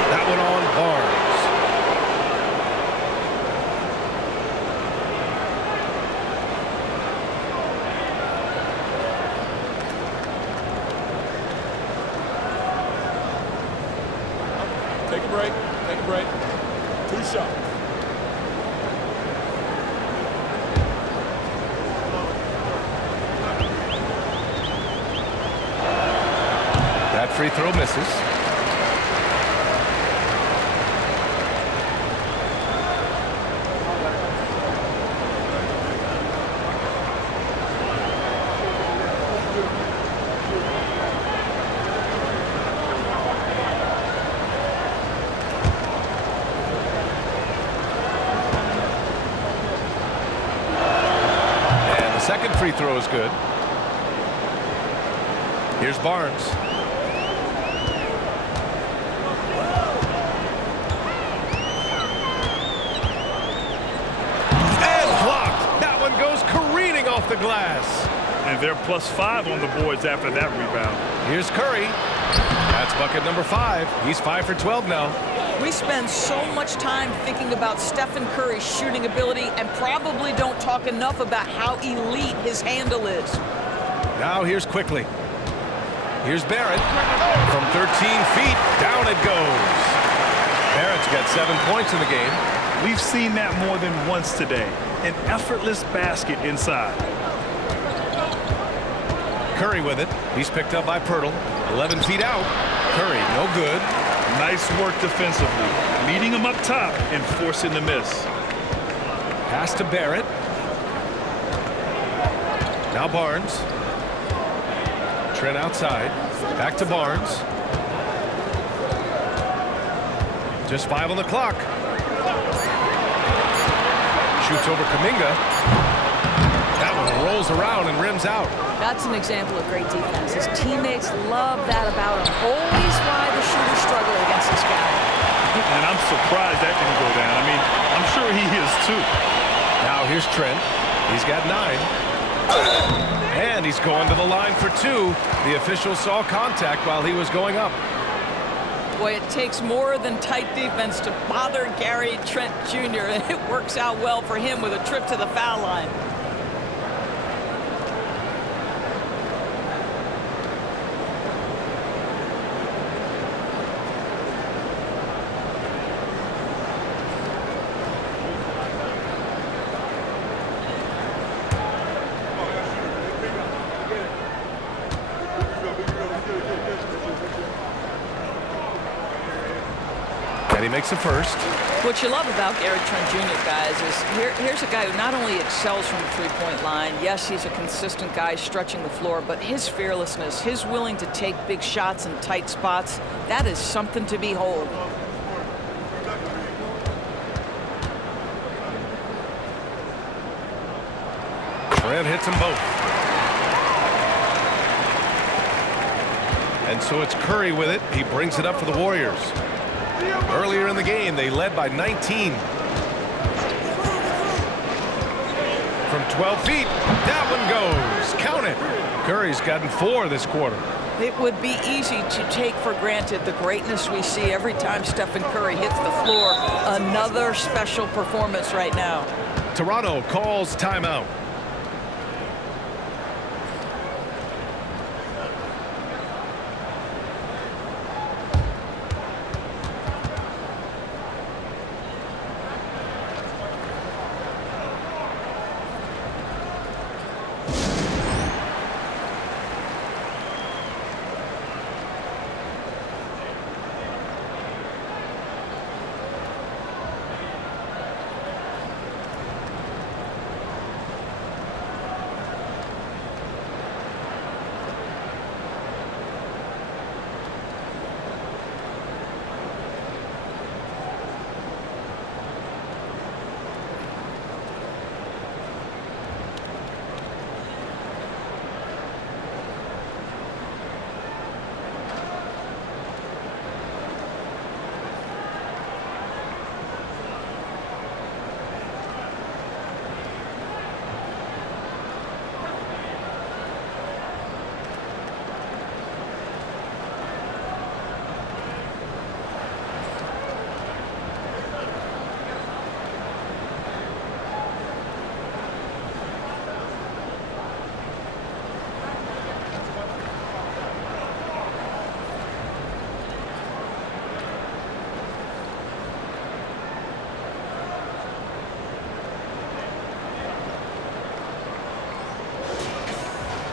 That one on Barnes. Take a break. Take a break. 2 shots. That free throw misses. And the second free throw is good. Here's Barnes. Off the glass. And they're +5 on the boards after that rebound. Here's Curry. That's bucket number 5. He's 5 for 12 now. We spend so much time thinking about Stephen Curry's shooting ability and probably don't talk enough about how elite his handle is. Now here's Quickly. Here's Barrett. From 13 feet, down it goes. Barrett's got 7 points in the game. We've seen that more than once today. An effortless basket inside. Curry with it. He's picked up by Poeltl. 11 feet out. Curry, no good. Nice work defensively. Meeting him up top and forcing the miss. Pass to Barrett. Now Barnes. Trent outside. Back to Barnes. Just 5 on the clock. Shoots over Kuminga. That one rolls around and rims out. That's an example of great defense. His teammates love that about him. Always why the shooters struggle against this guy. And I'm surprised that didn't go down. I mean, I'm sure sure he is, too. Now here's Trent. He's got 9. And he's going to the line for 2. The official saw contact while he was going up. Boy, it takes more than tight defense to bother Gary Trent Jr. And it works out well for him with a trip to the foul line. And he makes the first. What you love about Gary Trent Jr., guys, is here's a guy who not only excels from the three-point line. Yes, he's a consistent guy stretching the floor, but his fearlessness, his willing to take big shots in tight spots, that is something to behold. Trent hits them both. And so it's Curry with it. He brings it up for the Warriors. Earlier in the game, they led by 19. From 12 feet, that one goes. Count it. Curry's gotten 4 this quarter. It would be easy to take for granted the greatness we see every time Stephen Curry hits the floor. Another special performance right now. Toronto calls timeout.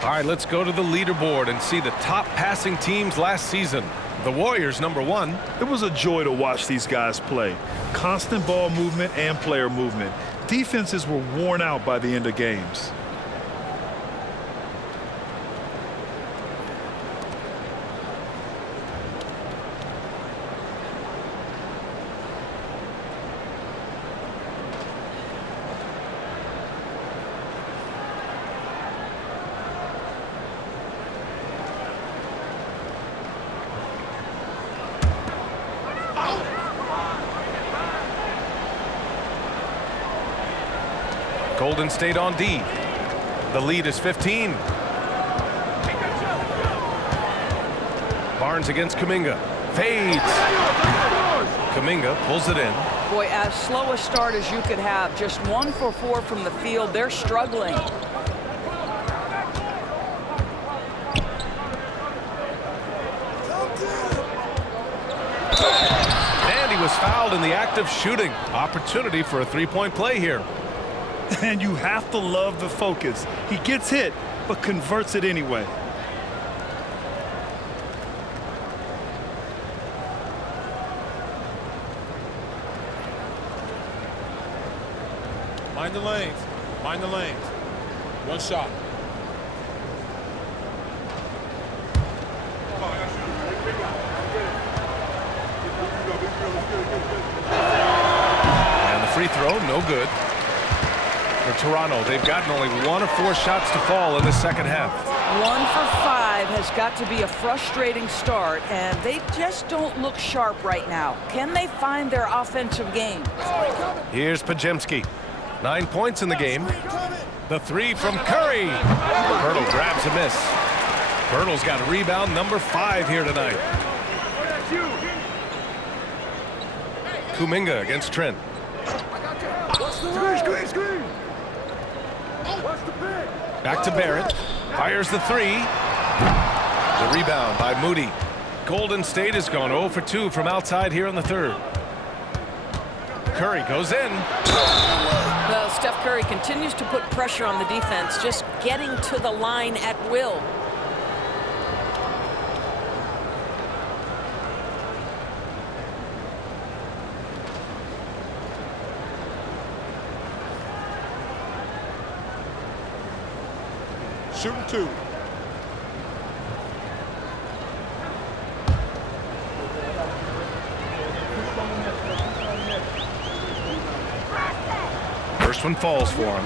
All right, let's go to the leaderboard and see the top passing teams last season. The Warriors, #1. It was a joy to watch these guys play. Constant ball movement and player movement. Defenses were worn out by the end of games. Golden State on D. The lead is 15. Barnes against Kuminga. Fades. Kuminga pulls it in. Boy, as slow a start as you could have. Just 1 for 4 from the field. They're struggling. And he was fouled in the act of shooting. Opportunity for a three-point play here. And you have to love the focus. He gets hit, but converts it anyway. Mind the lanes. Mind the lanes. One shot. And the free throw, no good. For Toronto, they've gotten only 1 of 4 shots to fall in the second half. 1 for 5 has got to be a frustrating start, and they just don't look sharp right now. Can they find their offensive game? Here's Pajemski. 9 points in the game. The three from Curry. Pirtle grabs a miss. Pirtle's got rebound number 5 here tonight. Kuminga against Trent. Back to Barrett. Fires the three. The rebound by Moody. Golden State has gone 0 for 2 from outside here in the third. Curry goes in. Well, Steph Curry continues to put pressure on the defense, just getting to the line at will. Shooting 2. First one falls for him.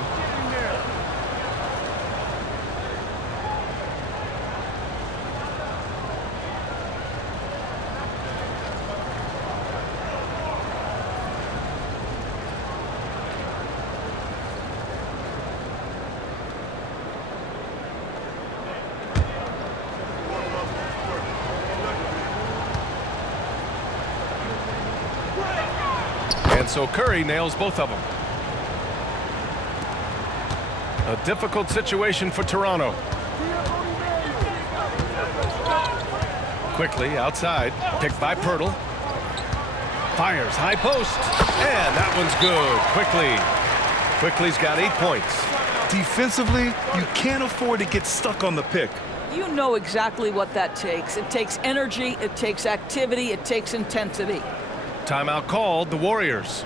And so Curry nails both of them. A difficult situation for Toronto. Quickly outside, picked by Pirtle. Fires high post, and that one's good. Quickly's got 8 points. Defensively, you can't afford to get stuck on the pick. You know exactly what that takes. It takes energy, it takes activity, it takes intensity. Timeout called, the Warriors.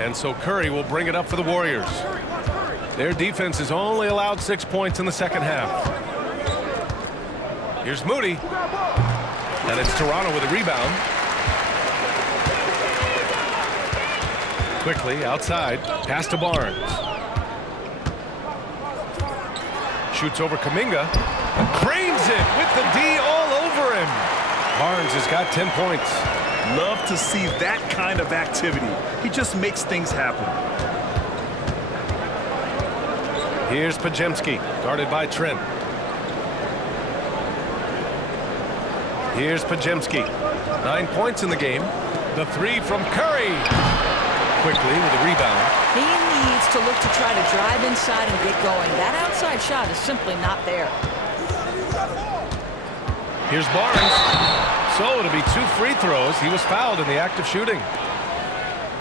And so Curry will bring it up for the Warriors. Their defense has only allowed 6 points in the second half. Here's Moody. And it's Toronto with a rebound. Quickly outside, pass to Barnes. Shoots over Kuminga. Cranes it with the D all over him. Barnes has got 10 points. Love to see that kind of activity. He just makes things happen. Here's Pajemski, guarded by Trent. Here's Pajemski. 9 points in the game. The three from Curry. Quickly with a rebound. He needs to look to try to drive inside and get going. That outside shot is simply not there. Here's Barnes. So it'll be 2 free throws. He was fouled in the act of shooting.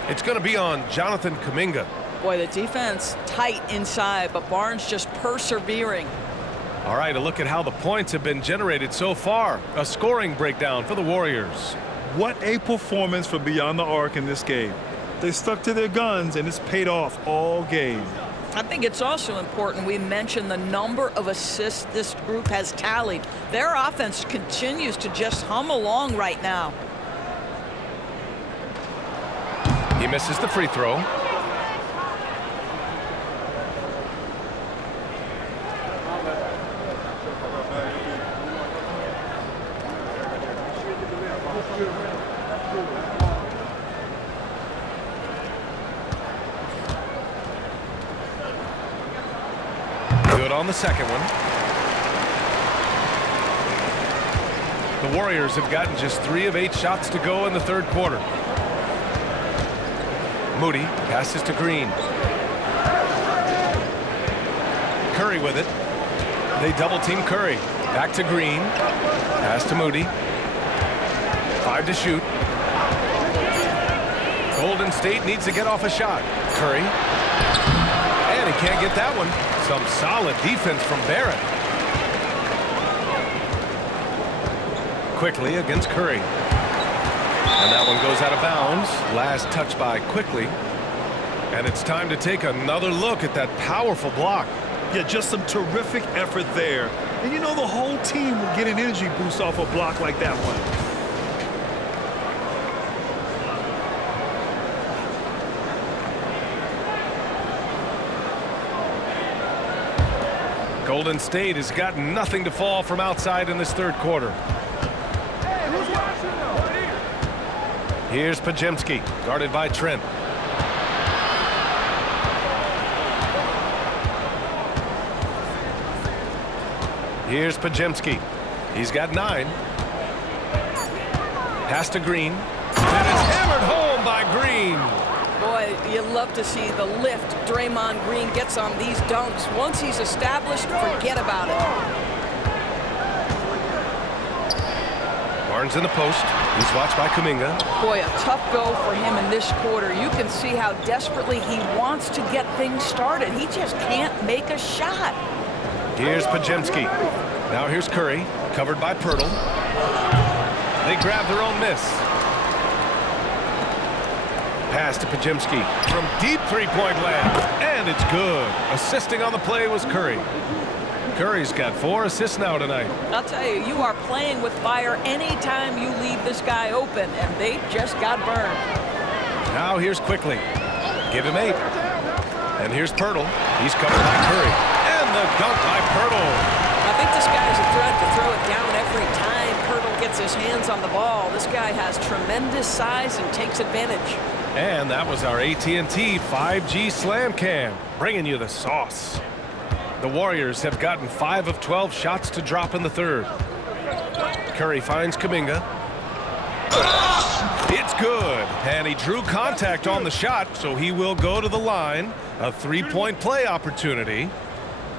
It's going to be on Jonathan Kuminga. Boy, the defense tight inside, but Barnes just persevering. All right, a look at how the points have been generated so far. A scoring breakdown for the Warriors. What a performance from beyond the arc in this game. They stuck to their guns, and it's paid off all game. I think it's also important we mention the number of assists this group has tallied. Their offense continues to just hum along right now. He misses the free throw. Good on the second one. The Warriors have gotten just 3 of 8 shots to go in the third quarter. Moody passes to Green. Curry with it. They double team Curry. Back to Green. Pass to Moody. 5 to shoot. Golden State needs to get off a shot. Curry. And he can't get that one. Some solid defense from Barrett. Quickly against Curry. And that one goes out of bounds. Last touch by Quickly. And it's time to take another look at that powerful block. Yeah, just some terrific effort there. And you know the whole team will get an energy boost off a block like that one. Golden State has got nothing to fall from outside in this third quarter. Here's Podziemski, guarded by Trent. Here's Podziemski. He's got 9. Pass to Green. And it's hammered home by Green. Boy, you love to see the lift Draymond Green gets on these dunks. Once he's established, forget about it. Barnes in the post. He's watched by Kuminga. Boy, a tough go for him in this quarter. You can see how desperately he wants to get things started. He just can't make a shot. Here's Podziemski. Now here's Curry, covered by Pirtle. They grab their own miss. Pass to Podziemski from deep three-point land, and it's good. Assisting on the play was Curry. Curry's got 4 assists now tonight. I'll tell you, you are playing with fire anytime you leave this guy open, and they just got burned. Now here's Quickly. Give him 8. And here's Pirtle. He's covered by Curry. And the dunk by Pirtle. I think this guy is a threat to throw it down every time Pirtle gets his hands on the ball. This guy has tremendous size and takes advantage. And that was our AT&T 5G Slam Cam, bringing you the sauce. The Warriors have gotten 5 of 12 shots to drop in the third. Curry finds Kuminga. It's good, and he drew contact on the shot, so he will go to the line. A 3-point play opportunity.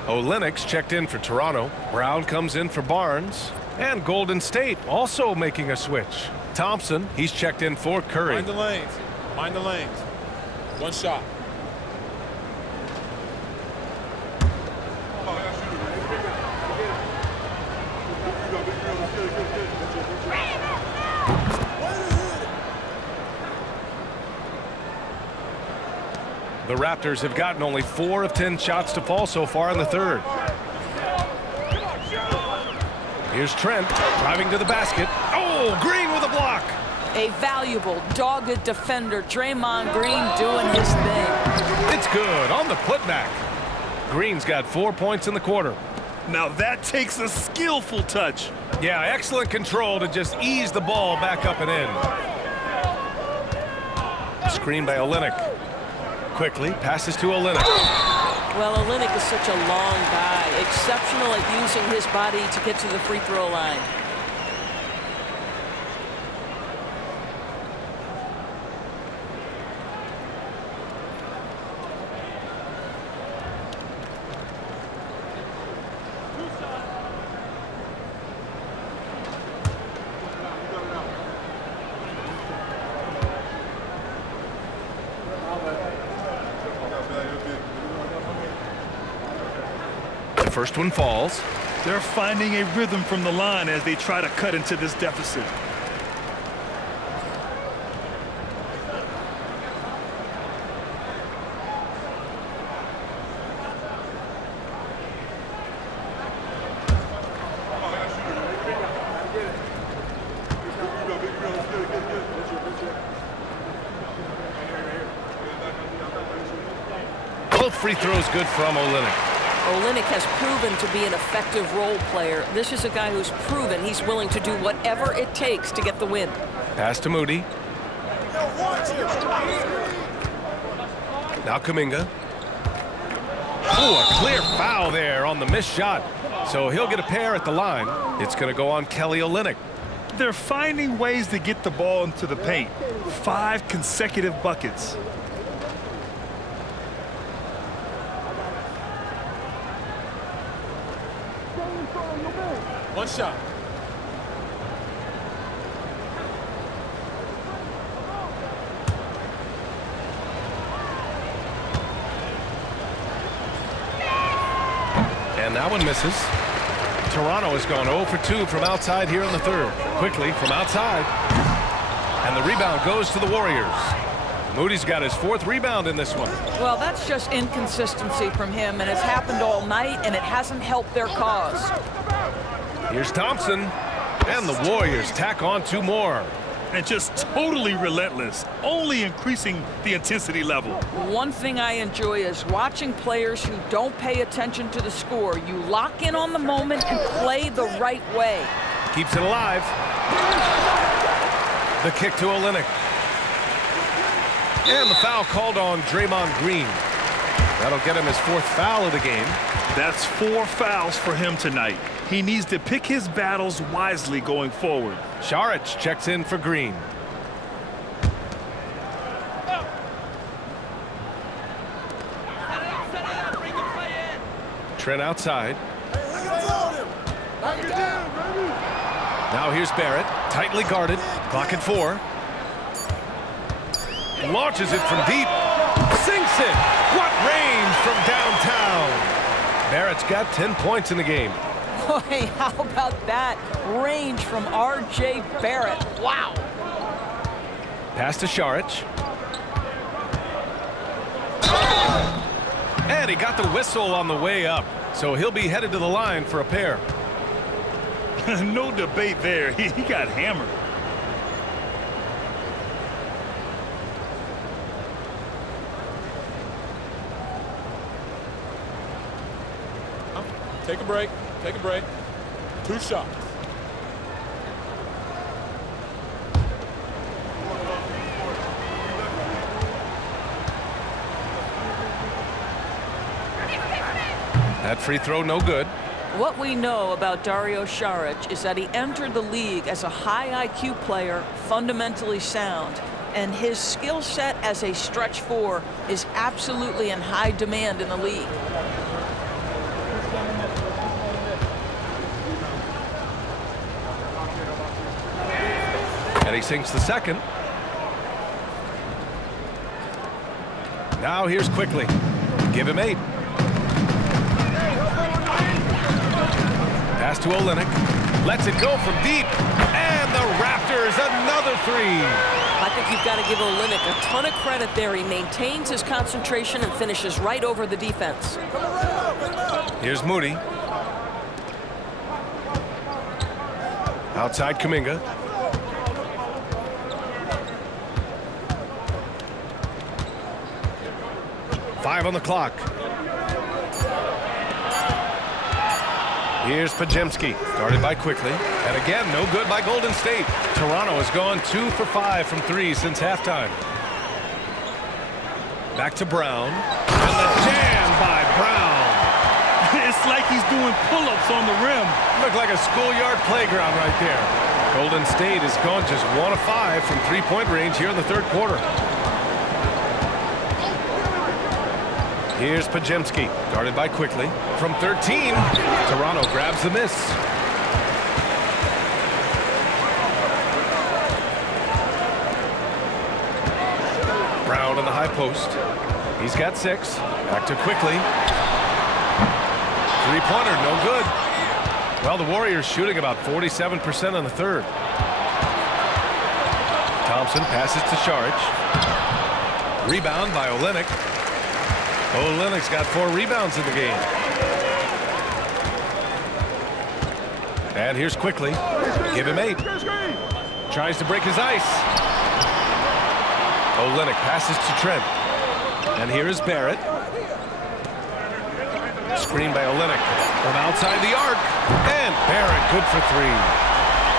Olynyk's checked in for Toronto. Brown comes in for Barnes. And Golden State also making a switch. Thompson, he's checked in for Curry. Mind the lanes. Mind the lanes. 1 shot. The Raptors have gotten only 4 of 10 shots to fall so far in the third. Here's Trent driving to the basket. Oh, Green with a block. A valuable, dogged defender, Draymond Green doing his thing. It's good on the putback. Green's got 4 points in the quarter. Now that takes a skillful touch. Yeah, excellent control to just ease the ball back up and in. Screen by Olynyk. Quickly passes to Olynyk. Well, Olynyk is such a long guy, exceptional at using his body to get to the free throw line. First one falls. They're finding a rhythm from the line as they try to cut into this deficit. Both free throws good from Olynyk. Olynyk has proven to be an effective role player. This is a guy who's proven he's willing to do whatever it takes to get the win. Pass to Moody. Now Kuminga. Oh, a clear foul there on the missed shot. So he'll get a pair at the line. It's going to go on Kelly Olynyk. They're finding ways to get the ball into the paint. 5 consecutive buckets. One shot. And that one misses. Toronto has gone 0 for 2 from outside here in the third. Quickly from outside. And the rebound goes to the Warriors. Moody's got his 4th rebound in this one. Well, that's just inconsistency from him, and it's happened all night, and it hasn't helped their cause. Here's Thompson. And the Warriors tack on 2 more. And just totally relentless, only increasing the intensity level. One thing I enjoy is watching players who don't pay attention to the score. You lock in on the moment and play the right way. Keeps it alive. The kick to Olynyk. And the foul called on Draymond Green. That'll get him his 4th foul of the game. That's 4 fouls for him tonight. He needs to pick his battles wisely going forward. Saric checks in for Green. Trent outside. Now here's Barrett, tightly guarded, clock at 4. Launches it from deep, sinks it. What range from downtown. Barrett's got 10 points in the game. Boy, how about that range from R.J. Barrett? Wow. Pass to Saric. And he got the whistle on the way up, so he'll be headed to the line for a pair. No debate there. He got hammered. Take a break. Take a break. 2 shots. That free throw no good. What we know about Dario Saric is that he entered the league as a high IQ player, fundamentally sound, and his skill set as a stretch 4 is absolutely in high demand in the league. And he sinks the second. Now here's Quickly. Give him 8. Pass to Olynyk. Lets it go from deep. And the Raptors another 3. I think you've got to give Olynyk a ton of credit there. He maintains his concentration and finishes right over the defense. Here's Moody. Outside Kuminga. Five on the clock. Here's Podziemski, guarded by Quickly. And again, no good by Golden State. Toronto has gone 2 for 5 from 3 since halftime. Back to Brown. And the jam by Brown. It's like he's doing pull-ups on the rim. Looked like a schoolyard playground right there. Golden State has gone just 1 of 5 from 3-point range here in the third quarter. Here's Podziemski, guarded by Quickly. From 13, Toronto grabs the miss. Brown on the high post. He's got 6. Back to Quickly. 3-pointer, no good. Well, the Warriors shooting about 47% in the third. Thompson passes to Saric. Rebound by Olynyk. Olynyk's got 4 rebounds in the game. And here's Quickly. Give him 8. Tries to break his ice. Olynyk passes to Trent. And here is Barrett. Screen by Olynyk from outside the arc. And Barrett good for 3.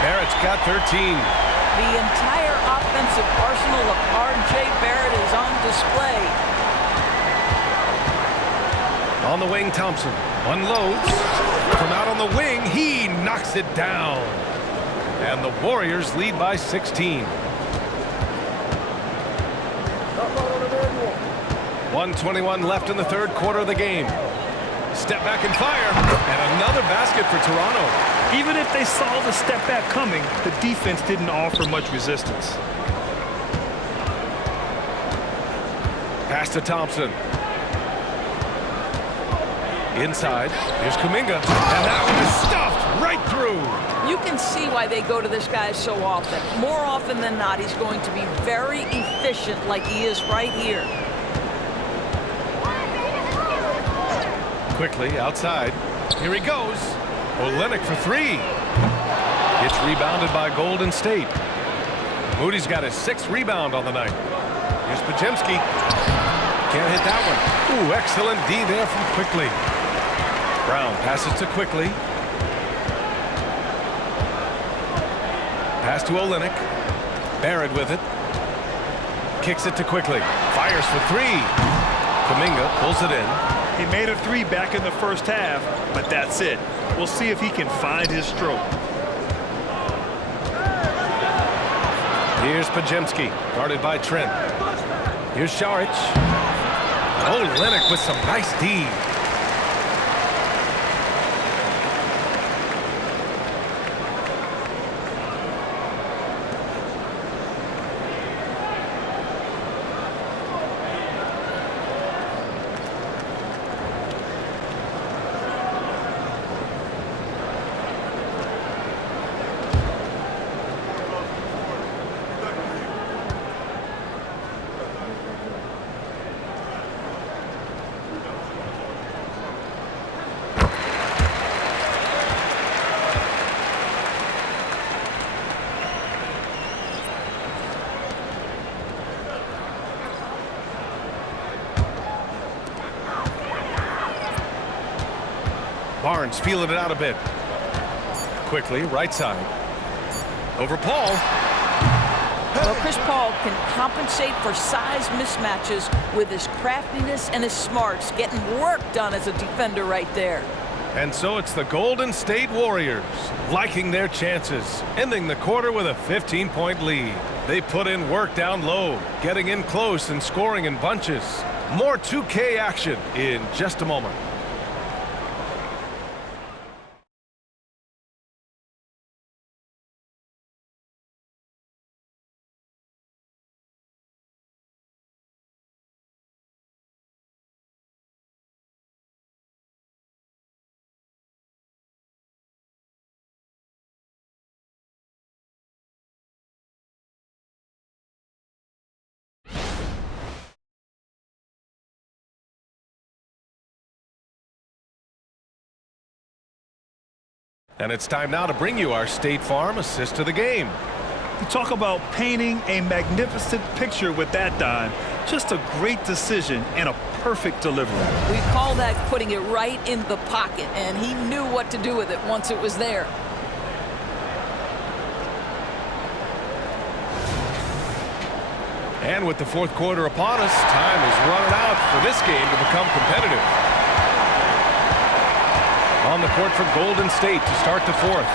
Barrett's got 13. The entire offensive arsenal of R.J. Barrett is on display. On the wing, Thompson unloads. From out on the wing, he knocks it down. And the Warriors lead by 16. 1:21 left in the third quarter of the game. Step back and fire. And another basket for Toronto. Even if they saw the step back coming, the defense didn't offer much resistance. Pass to Thompson. Inside. Here's Kuminga. And that one is stuffed right through. You can see why they go to this guy so often. More often than not, he's going to be very efficient like he is right here. Quickly outside. Here he goes. Olynyk for 3. It's rebounded by Golden State. Moody's got his 6th rebound on the night. Here's Podziemski. Can't hit that one. Ooh, excellent D there from Quickly. Brown passes to Quickly. Pass to Olynyk. Barrett with it. Kicks it to Quickly. Fires for 3. Kuminga pulls it in. He made a 3 back in the first half, but that's it. We'll see if he can find his stroke. Here's Podziemski, guarded by Trent. Here's Šarić. Olynyk with some nice D. Barnes feeling it out a bit. Quickly, right side. Over Paul. Well, Chris Paul can compensate for size mismatches with his craftiness and his smarts, getting work done as a defender right there. And so it's the Golden State Warriors liking their chances, ending the quarter with a 15-point lead. They put in work down low, getting in close and scoring in bunches. More 2K action in just a moment. And it's time now to bring you our State Farm assist of the game. You talk about painting a magnificent picture with that dime. Just a great decision and a perfect delivery. We call that putting it right in the pocket, and he knew what to do with it once it was there. And with the fourth quarter upon us, time is running out for this game to become competitive. On the court for Golden State to start the fourth.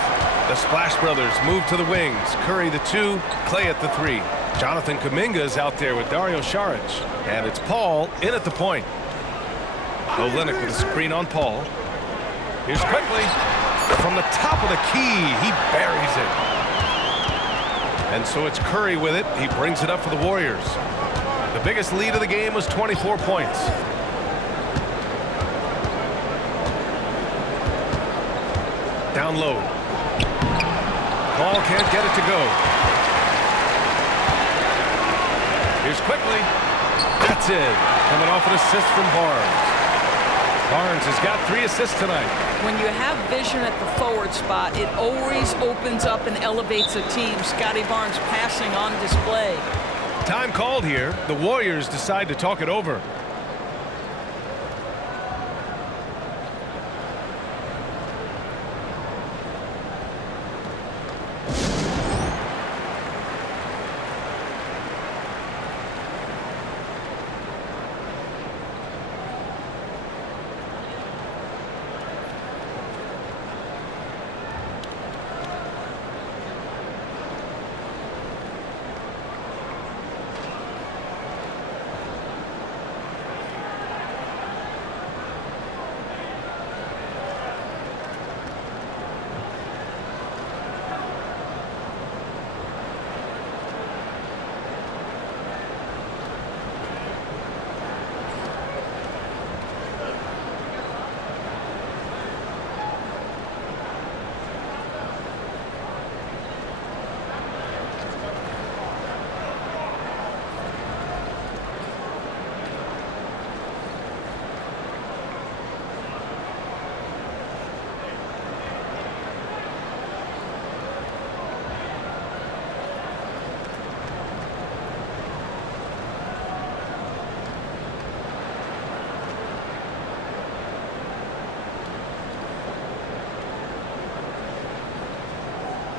The Splash Brothers move to the wings. Curry the 2, Clay at the 3. Jonathan Kuminga is out there with Dario Šarić. And it's Paul in at the point. Olynyk with a screen on Paul. Here's Quickly. From the top of the key, he buries it. And so it's Curry with it. He brings it up for the Warriors. The biggest lead of the game was 24 points. Down low. Paul can't get it to go. Here's Quickly. That's it. Coming off an assist from Barnes. Barnes has got 3 assists tonight. When you have vision at the forward spot, it always opens up and elevates a team. Scotty Barnes passing on display. Time called here. The Warriors decide to talk it over.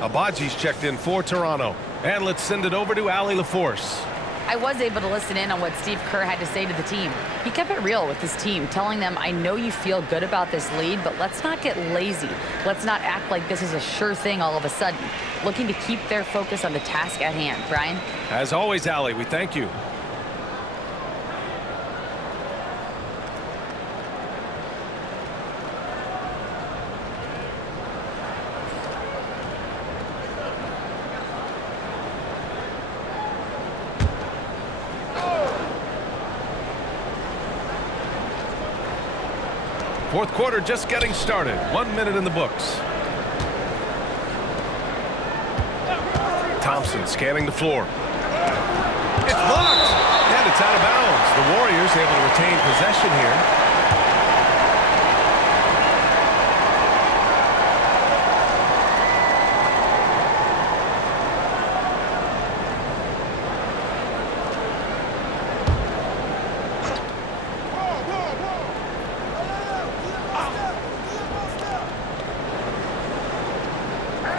Abaji's checked in for Toronto. And let's send it over to Allie LaForce. I was able to listen in on what Steve Kerr had to say to the team. He kept it real with his team, telling them, I know you feel good about this lead, but let's not get lazy. Let's not act like this is a sure thing all of a sudden. Looking to keep their focus on the task at hand. Brian? As always, Allie, we thank you. Fourth quarter just getting started. 1 minute in the books. Thompson scanning the floor. It's blocked, and it's out of bounds. The Warriors able to retain possession here.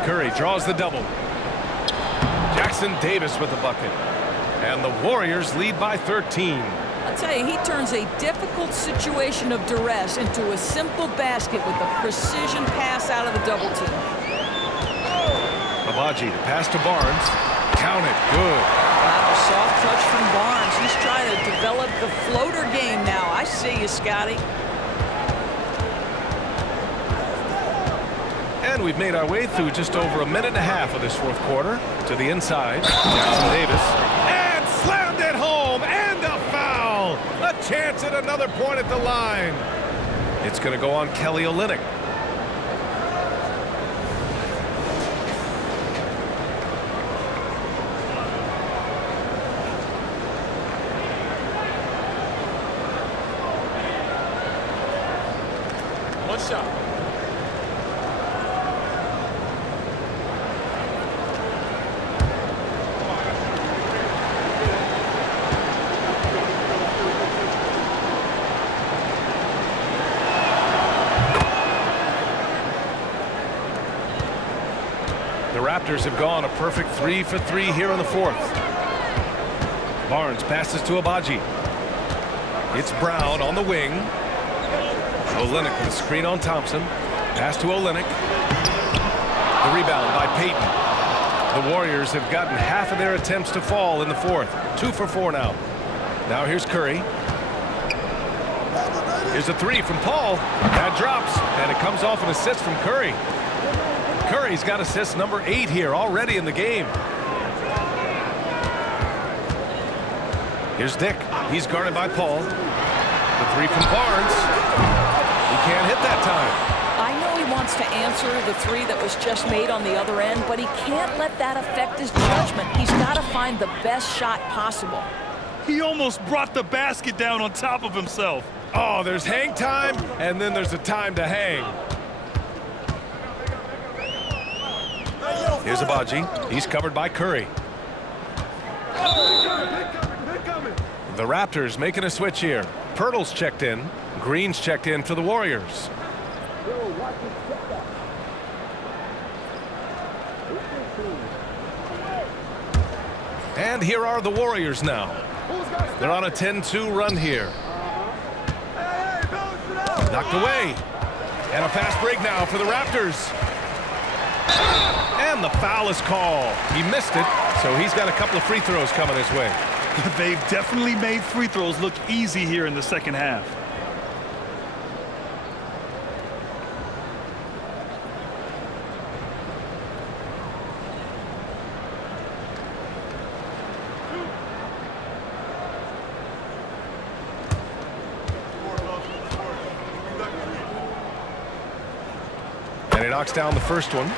Curry draws the double. Jackson Davis with the bucket. And the Warriors lead by 13. I'll tell you, he turns a difficult situation of duress into a simple basket with a precision pass out of the double team. Abaji to pass to Barnes. Count it. Good. Wow, soft touch from Barnes. He's trying to develop the floater game now. I see you, Scotty. And we've made our way through just over a minute and a half of this fourth quarter. To the inside, Jackson Davis. And slammed it home, and a foul. A chance at another point at the line. It's going to go on Kelly Olynyk. One shot. The Raptors have gone a perfect 3 for 3 here in the fourth. Barnes passes to Abaji. It's Brown on the wing. Olynyk with a screen on Thompson. Pass to Olynyk. The rebound by Payton. The Warriors have gotten half of their attempts to fall in the fourth. 2 for 4 now. Now here's Curry. Here's a three from Paul. That drops, and it comes off an assist from Curry. Curry's got assist number 8 here already in the game. Here's Dick. He's guarded by Paul. The three from Barnes. He can't hit that time. I know he wants to answer the three that was just made on the other end, but he can't let that affect his judgment. He's got to find the best shot possible. He almost brought the basket down on top of himself. Oh, there's hang time, and then there's a time to hang. Here's Abaji. He's covered by Curry. The Raptors making a switch here. Pirtle's checked in. Green's checked in for the Warriors. And here are the Warriors now. They're on a 10-2 run here. Knocked away. And a fast break now for the Raptors. And the foul is called. He missed it, so he's got a couple of free throws coming his way. They've definitely made free throws look easy here in the second half. And he knocks down the first one.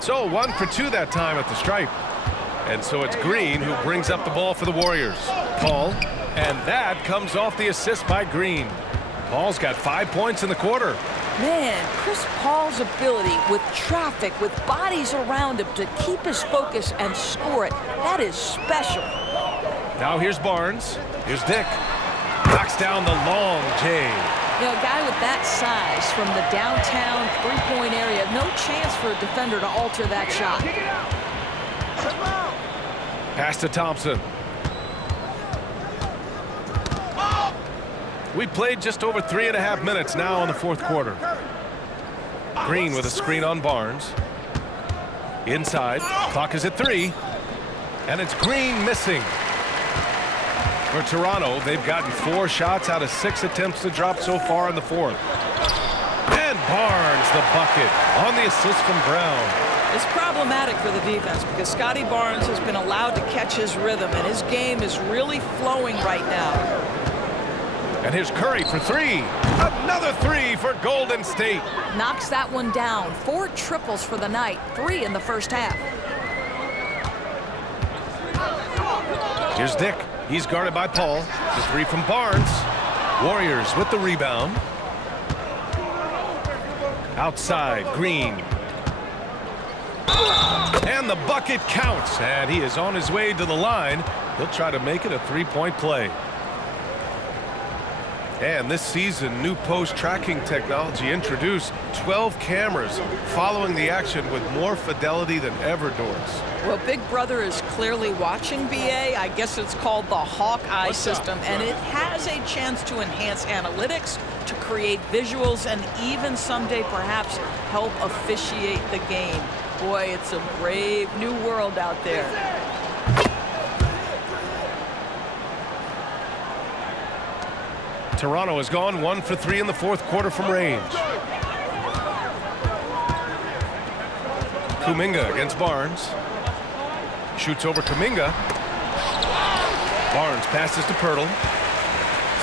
So 1 for 2 that time at the stripe. And so it's Green who brings up the ball for the Warriors. Paul, and that comes off the assist by Green. Paul's got 5 points in the quarter. Man, Chris Paul's ability with traffic, with bodies around him to keep his focus and score it, that is special. Now here's Barnes. Here's Dick. Knocks down the long J. You know, a guy with that size from the downtown three-point area, no chance for a defender to alter that shot. Pass to Thompson. We played just over 3.5 minutes now in the fourth quarter. Green with a screen on Barnes. Inside, clock is at 3. And it's Green missing. For Toronto, they've gotten 4 shots out of 6 attempts to drop so far in the fourth. And Barnes the bucket on the assist from Brown. It's problematic for the defense because Scotty Barnes has been allowed to catch his rhythm, and his game is really flowing right now. And here's Curry for 3. Another 3 for Golden State. Knocks that one down. 4 triples for the night, 3 in the first half. Here's Dick. He's guarded by Paul. The 3 from Barnes. Warriors with the rebound. Outside, Green. And the bucket counts. And he is on his way to the line. He'll try to make it a 3-point play. And this season, new post-tracking technology introduced 12 cameras following the action with more fidelity than ever, Doris. Well, Big Brother is clearly watching, BA. I guess it's called the Hawkeye system, and it has a chance to enhance analytics, to create visuals, and even someday perhaps help officiate the game. Boy, it's a brave new world out there. Toronto has gone 1 for 3 in the fourth quarter from range. Kuminga against Barnes. Shoots over Kuminga. Barnes passes to Pirtle.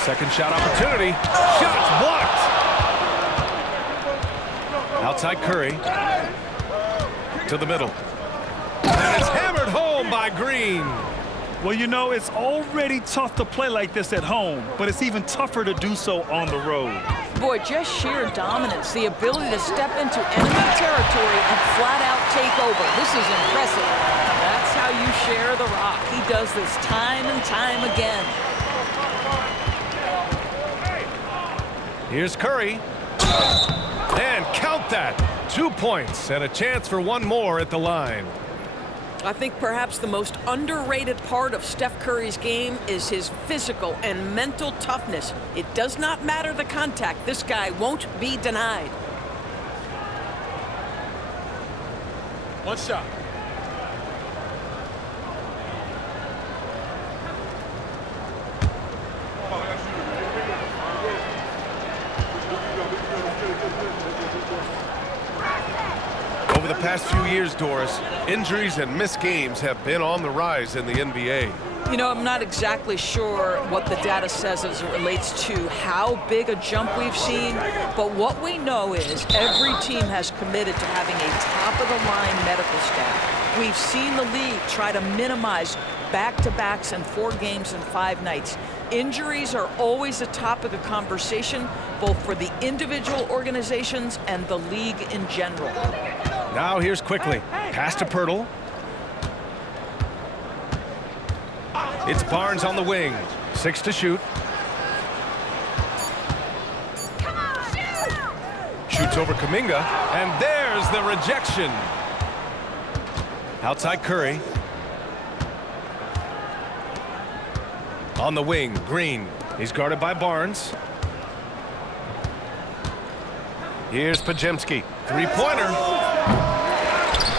Second shot opportunity. Shots blocked. Outside Curry. To the middle. And it's hammered home by Green. Well, you know, it's already tough to play like this at home, but it's even tougher to do so on the road. Boy, just sheer dominance, the ability to step into enemy territory and flat out take over. This is impressive. That's how you share the rock. He does this time and time again. Here's Curry. And count that. 2 points and a chance for one more at the line. I think perhaps the most underrated part of Steph Curry's game is his physical and mental toughness. It does not matter the contact. This guy won't be denied. One shot. Over the past few years, Doris, injuries and missed games have been on the rise in the NBA. You know, I'm not exactly sure what the data says as it relates to how big a jump we've seen, but what we know is every team has committed to having a top-of-the-line medical staff. We've seen the league try to minimize back-to-backs and 4 games and 5 nights. Injuries are always a topic of conversation, both for the individual organizations and the league in general. Now here's quickly. Pass to Pirtle. It's Barnes on the wing. 6 to shoot. Shoots over Kuminga. And there's the rejection. Outside Curry. On the wing, Green. He's guarded by Barnes. Here's Podziemski. 3-pointer.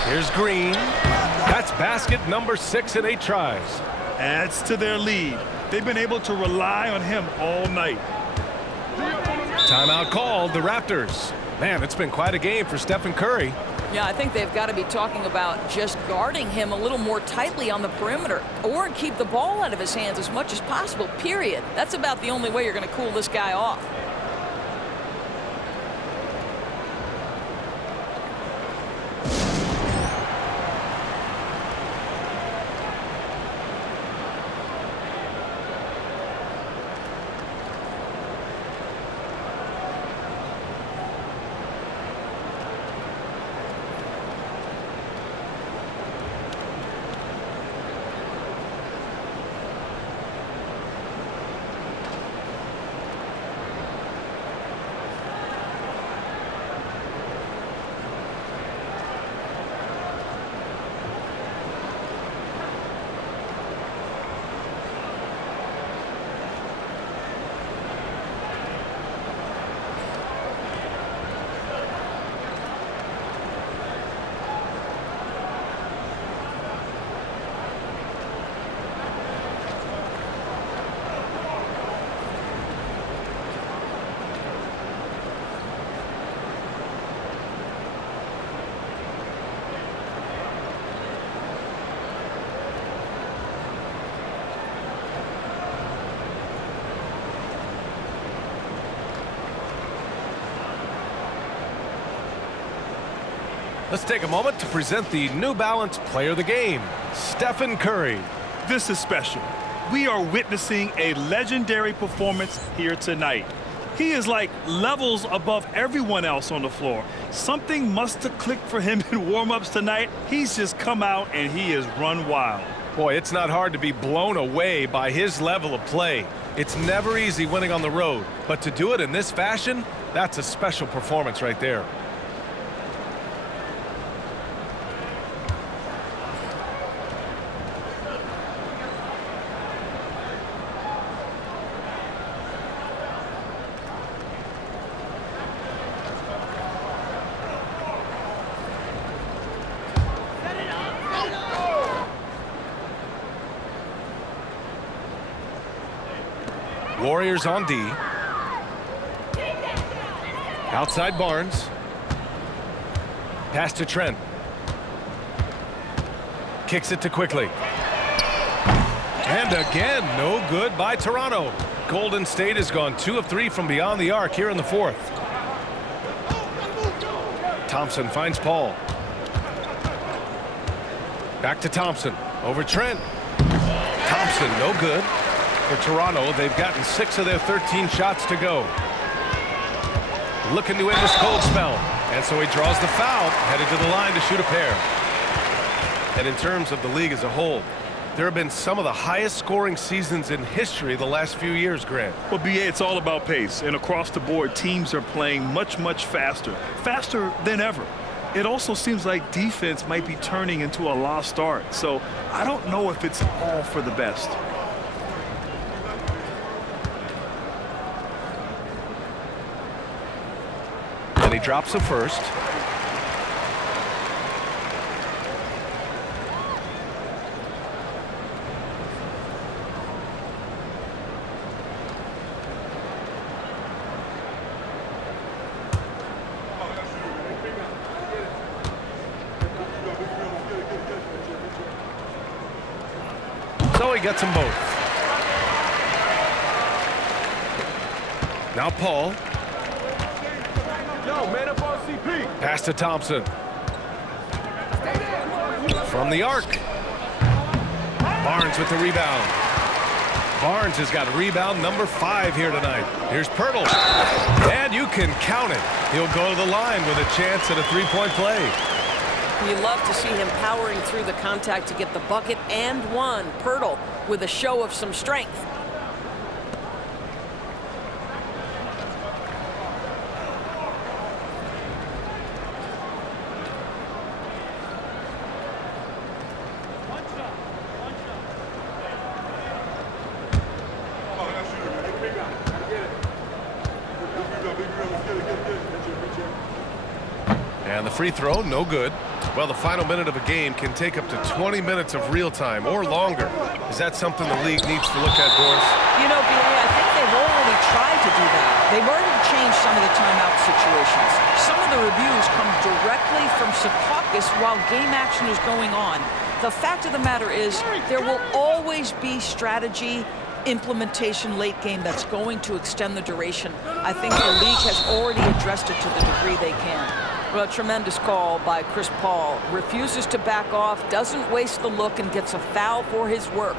Here's Green. That's basket number 6 in 8 tries. Adds to their lead. They've been able to rely on him all night. Timeout called, the Raptors. Man, it's been quite a game for Stephen Curry. Yeah, I think they've got to be talking about just guarding him a little more tightly on the perimeter or keep the ball out of his hands as much as possible, period. That's about the only way you're going to cool this guy off. Let's take a moment to present the New Balance Player of the Game, Stephen Curry. This is special. We are witnessing a legendary performance here tonight. He is like levels above everyone else on the floor. Something must have clicked for him in warm-ups tonight. He's just come out and he has run wild. Boy, it's not hard to be blown away by his level of play. It's never easy winning on the road, but to do it in this fashion, that's a special performance right there. Warriors on D. Outside Barnes. Pass to Trent. Kicks it to Quickly. And again, no good by Toronto. Golden State has gone 2 of 3 from beyond the arc here in the fourth. Thompson finds Paul. Back to Thompson. Over Trent. Thompson, no good. For Toronto, they've gotten 6 of their 13 shots to go. Looking to end this cold spell. And so he draws the foul, headed to the line to shoot a pair. And in terms of the league as a whole, there have been some of the highest scoring seasons in history the last few years, Grant. Well, BA, it's all about pace. And across the board, teams are playing much, much faster. Faster than ever. It also seems like defense might be turning into a lost art. So I don't know if it's all for the best. And he drops the first. So he gets them both. Now Paul. Pass to Thompson. From the arc. Barnes with the rebound. Barnes has got rebound number 5 here tonight. Here's Pirtle. And you can count it. He'll go to the line with a chance at a 3-point play. We love to see him powering through the contact to get the bucket and one. Pirtle with a show of some strength. And the free throw, no good. Well, the final minute of a game can take up to 20 minutes of real time or longer. Is that something the league needs to look at, Boris? You know, BA, I think they've already tried to do that. They've already changed some of the timeout situations. Some of the reviews come directly from Secaucus while game action is going on. The fact of the matter is there will always be strategy implementation late game that's going to extend the duration. I think the league has already addressed it to the degree they can. Well, a tremendous call by Chris Paul. Refuses to back off, doesn't waste the look, and gets a foul for his work.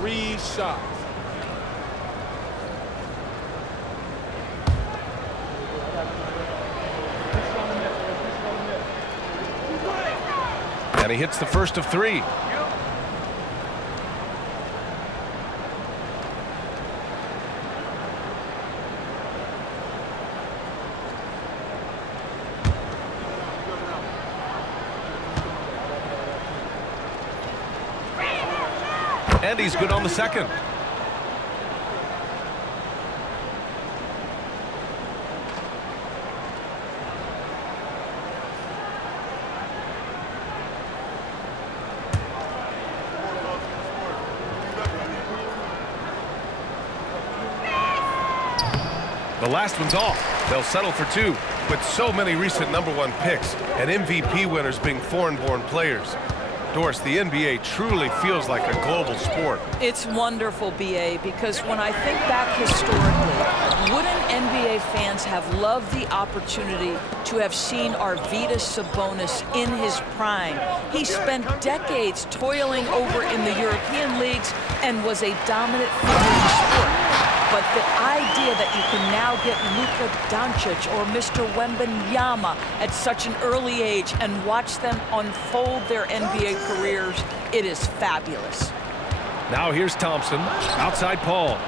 Three shots. And he hits the first of 3. And he's good on the second. The last one's off. They'll settle for 2. With so many recent #1 picks and MVP winners being foreign-born players, Doris, the NBA truly feels like a global sport. It's wonderful, BA, because when I think back historically, wouldn't NBA fans have loved the opportunity to have seen Arvydas Sabonis in his prime? He spent decades toiling over in the European leagues and was a dominant figure in the sport. But the idea that you can now get Luka Doncic or Mr. Wembanyama at such an early age and watch them unfold their NBA careers, it is fabulous. Now here's Thompson, outside Paul.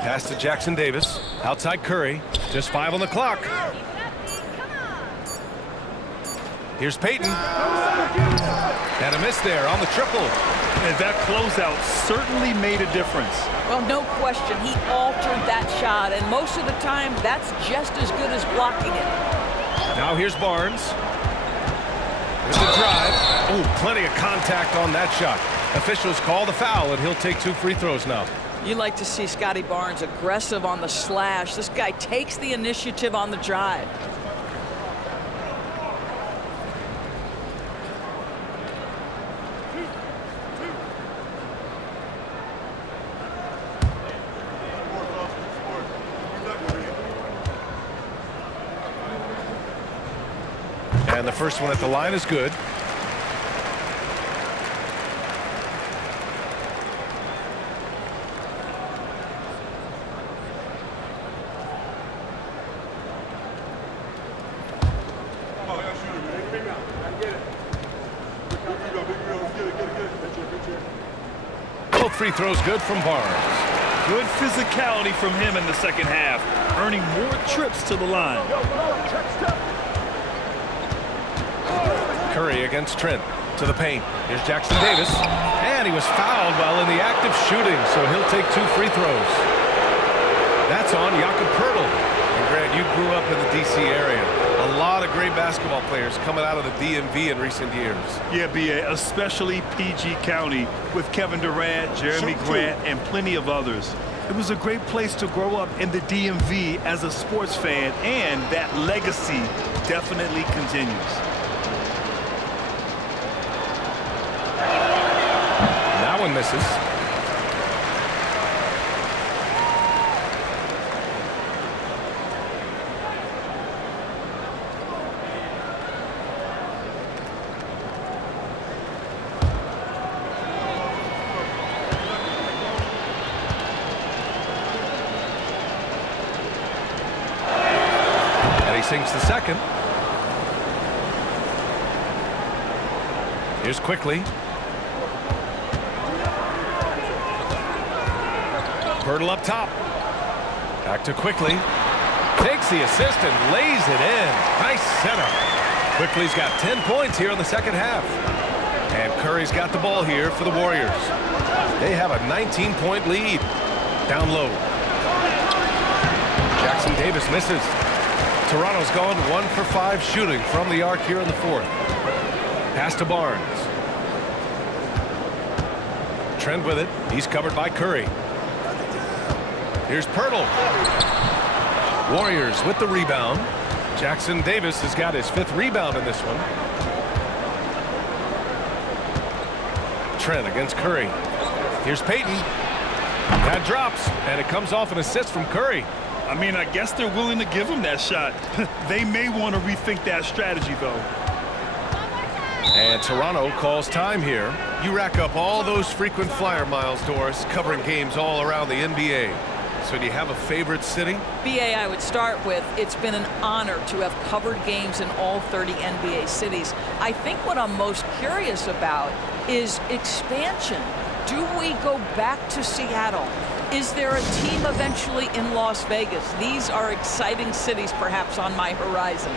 Pass to Jackson Davis, outside Curry, just 5 on the clock. Here's Payton. And a miss there on the triple. And that closeout certainly made a difference. Well, no question, he altered that shot, and most of the time, that's just as good as blocking it. Now here's Barnes. With the drive. Oh, plenty of contact on that shot. Officials call the foul, and he'll take 2 free throws now. You like to see Scotty Barnes aggressive on the slash. This guy takes the initiative on the drive. And the first one at the line is good. Both free throws good from Barnes. Good physicality from him in the second half, earning more trips to the line. Curry against Trent to the paint. Here's Jackson Davis. And he was fouled while in the act of shooting, so he'll take 2 free throws. That's on Jakob Poeltl. And Grant, you grew up in the D.C. area. A lot of great basketball players coming out of the DMV in recent years. Yeah, BA, especially PG County with Kevin Durant, Jeremy Grant, and plenty of others. It was a great place to grow up in the DMV as a sports fan, and that legacy definitely continues. That one misses. And he sinks the second. Here's Quickly. Poeltl up top. Back to Quickly. Takes the assist and lays it in. Nice setup. Quickly's got 10 points here in the second half. And Curry's got the ball here for the Warriors. They have a 19-point lead. Down low. Jackson Davis misses. Toronto's gone 1 for 5 shooting from the arc here in the fourth. Pass to Barnes. Trent with it. He's covered by Curry. Here's Poeltl. Warriors with the rebound. Jackson Davis has got his 5th rebound in this one. Trent against Curry. Here's Payton. That drops, and it comes off an assist from Curry. I mean, I guess they're willing to give him that shot. They may want to rethink that strategy, though. And Toronto calls time here. You rack up all those frequent flyer miles, Doris, covering games all around the NBA. So do you have a favorite city? BA, I would start with, it's been an honor to have covered games in all 30 NBA cities. I think what I'm most curious about is expansion. Do we go back to Seattle? Is there a team eventually in Las Vegas? These are exciting cities perhaps on my horizon.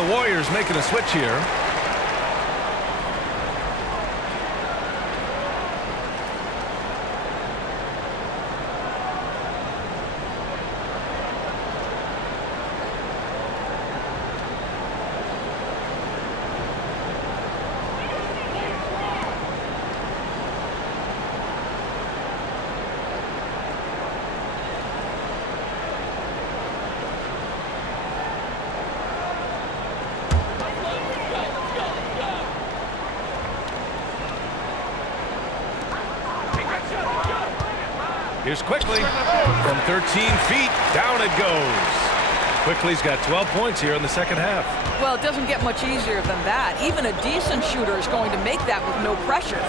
And the Warriors making a switch here. Here's Quickly from 13 feet. Down it goes. Quickly's got 12 points here in the second half. Well, it doesn't get much easier than that. Even a decent shooter is going to make that with no pressure.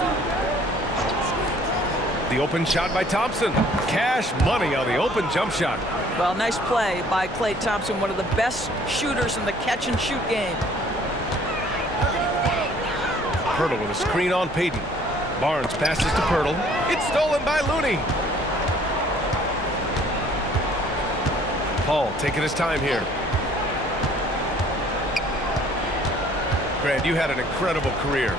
The open shot by Thompson. Cash money on the open jump shot. Well, nice play by Klay Thompson, one of the best shooters in the catch-and-shoot game. Pirtle with a screen on Payton. Barnes passes to Pirtle. It's stolen by Looney. Paul taking his time here. Grant, you had an incredible career.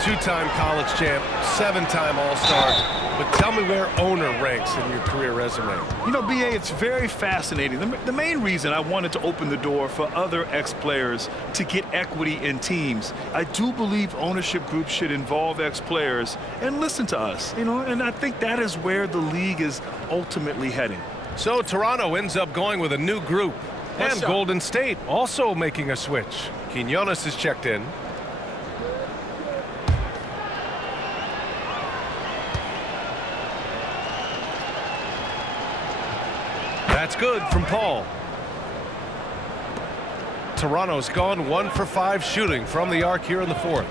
Two-time college champ, 7-time All-Star. But tell me where owner ranks in your career resume. You know, B.A., it's very fascinating. The main reason I wanted to open the door for other ex-players to get equity in teams, I do believe ownership groups should involve ex-players and listen to us, you know, and I think that is where the league is ultimately heading. So Toronto ends up going with a new group. And Golden State also making a switch. Quinones is checked in. That's good from Paul. Toronto's gone 1 for 5 shooting from the arc here in the fourth.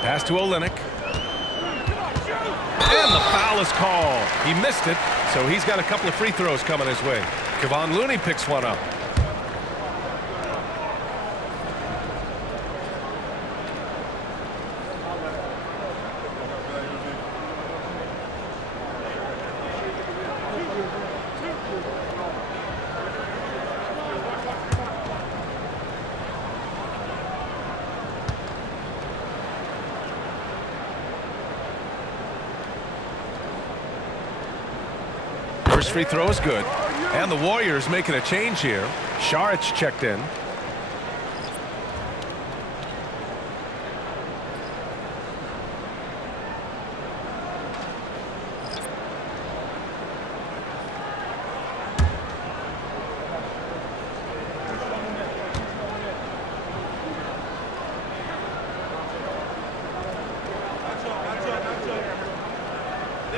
Pass to Olynyk. And the foul is called. He missed it, so he's got a couple of free throws coming his way. Kevon Looney picks one up. First free throw is good. And the Warriors making a change here. Saric checked in.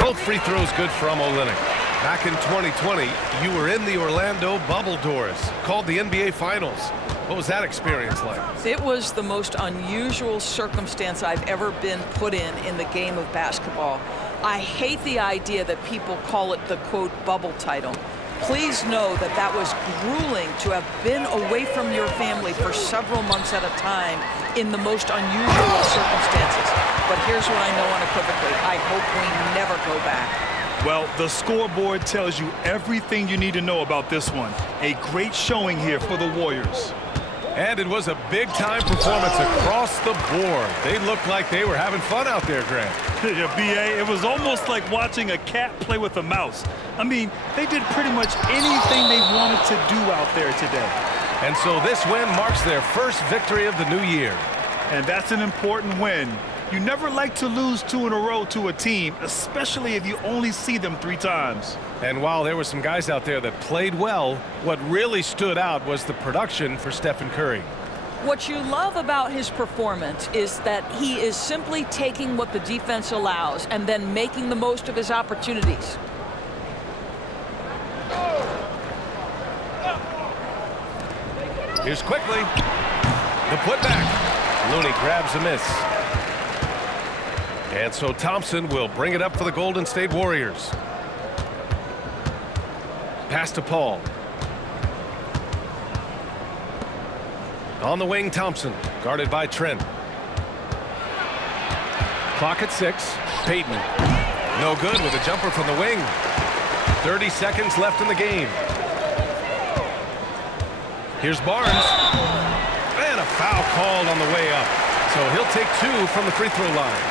Both free throws good from Olynyk. Back in 2020, you were in the Orlando bubble doors, called the NBA Finals. What was that experience like? It was the most unusual circumstance I've ever been put in the game of basketball. I hate the idea that people call it the, quote, bubble title. Please know that that was grueling to have been away from your family for several months at a time in the most unusual circumstances. But here's what I know unequivocally. I hope we never go back. Well, the scoreboard tells you everything you need to know about this one. A great showing here for the Warriors. And it was a big-time performance across the board. They looked like they were having fun out there, Grant. Yeah, B.A., it was almost like watching a cat play with a mouse. I mean, they did pretty much anything they wanted to do out there today. And so this win marks their first victory of the new year. And that's an important win. You never like to lose 2 in a row to a team, especially if you only see them 3 times. And while there were some guys out there that played well, what really stood out was the production for Stephen Curry. What you love about his performance is that he is simply taking what the defense allows and then making the most of his opportunities. Here's Quickly. The putback. Looney grabs a miss. And so Thompson will bring it up for the Golden State Warriors. Pass to Paul. On the wing, Thompson, guarded by Trent. Clock at 6. Payton. No good with a jumper from the wing. 30 seconds left in the game. Here's Barnes. Foul called on the way up. So he'll take 2 from the free throw line.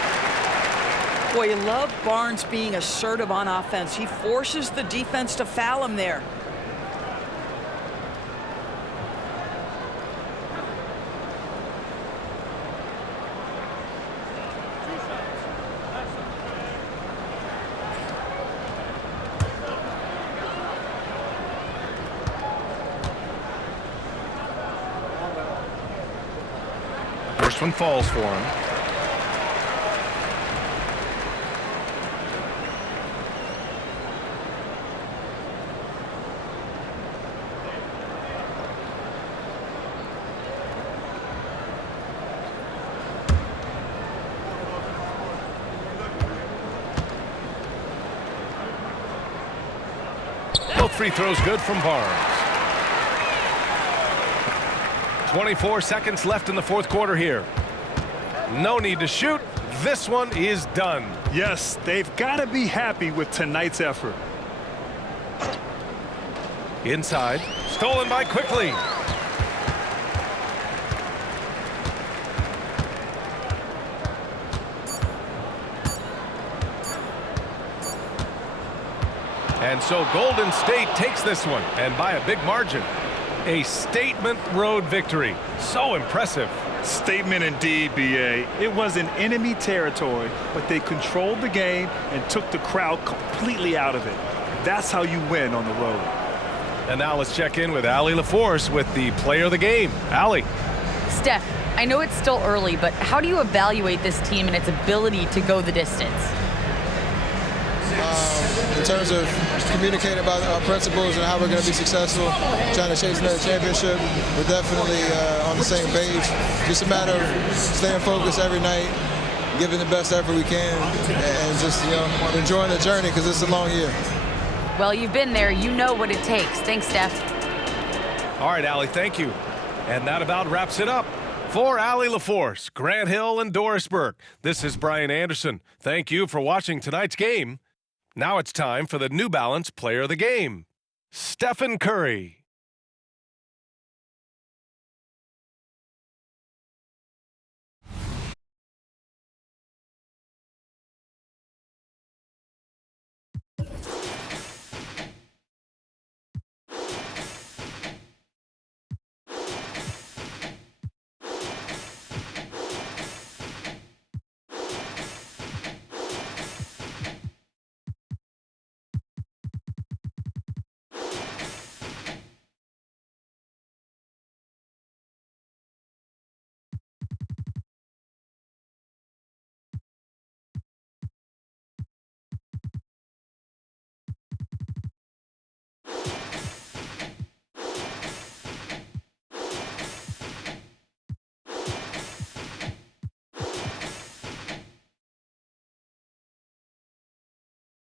Boy, you love Barnes being assertive on offense. He forces the defense to foul him there. First one falls for him. Both free throws good from Barnes. 24 seconds left in the fourth quarter here. No need to shoot. This one is done. Yes, they've got to be happy with tonight's effort. Inside. Stolen by Quickly. And so Golden State takes this one, and by a big margin. A statement road victory. So impressive. Statement indeed, BA. It was in enemy territory, but they controlled the game and took the crowd completely out of it. That's how you win on the road. And now let's check in with Allie LaForce with the player of the game. Allie. Steph, I know it's still early, but how do you evaluate this team and its ability to go the distance? In terms of communicating about our principles and how we're going to be successful, trying to chase another championship, we're definitely on the same page. Just a matter of staying focused every night, giving the best effort we can, and just enjoying the journey because it's a long year. Well, you've been there. You know what it takes. Thanks, Steph. All right, Allie, thank you. And that about wraps it up. For Allie LaForce, Grant Hill, and Doris Burke, this is Brian Anderson. Thank you for watching tonight's game. Now it's time for the New Balance Player of the Game, Stephen Curry.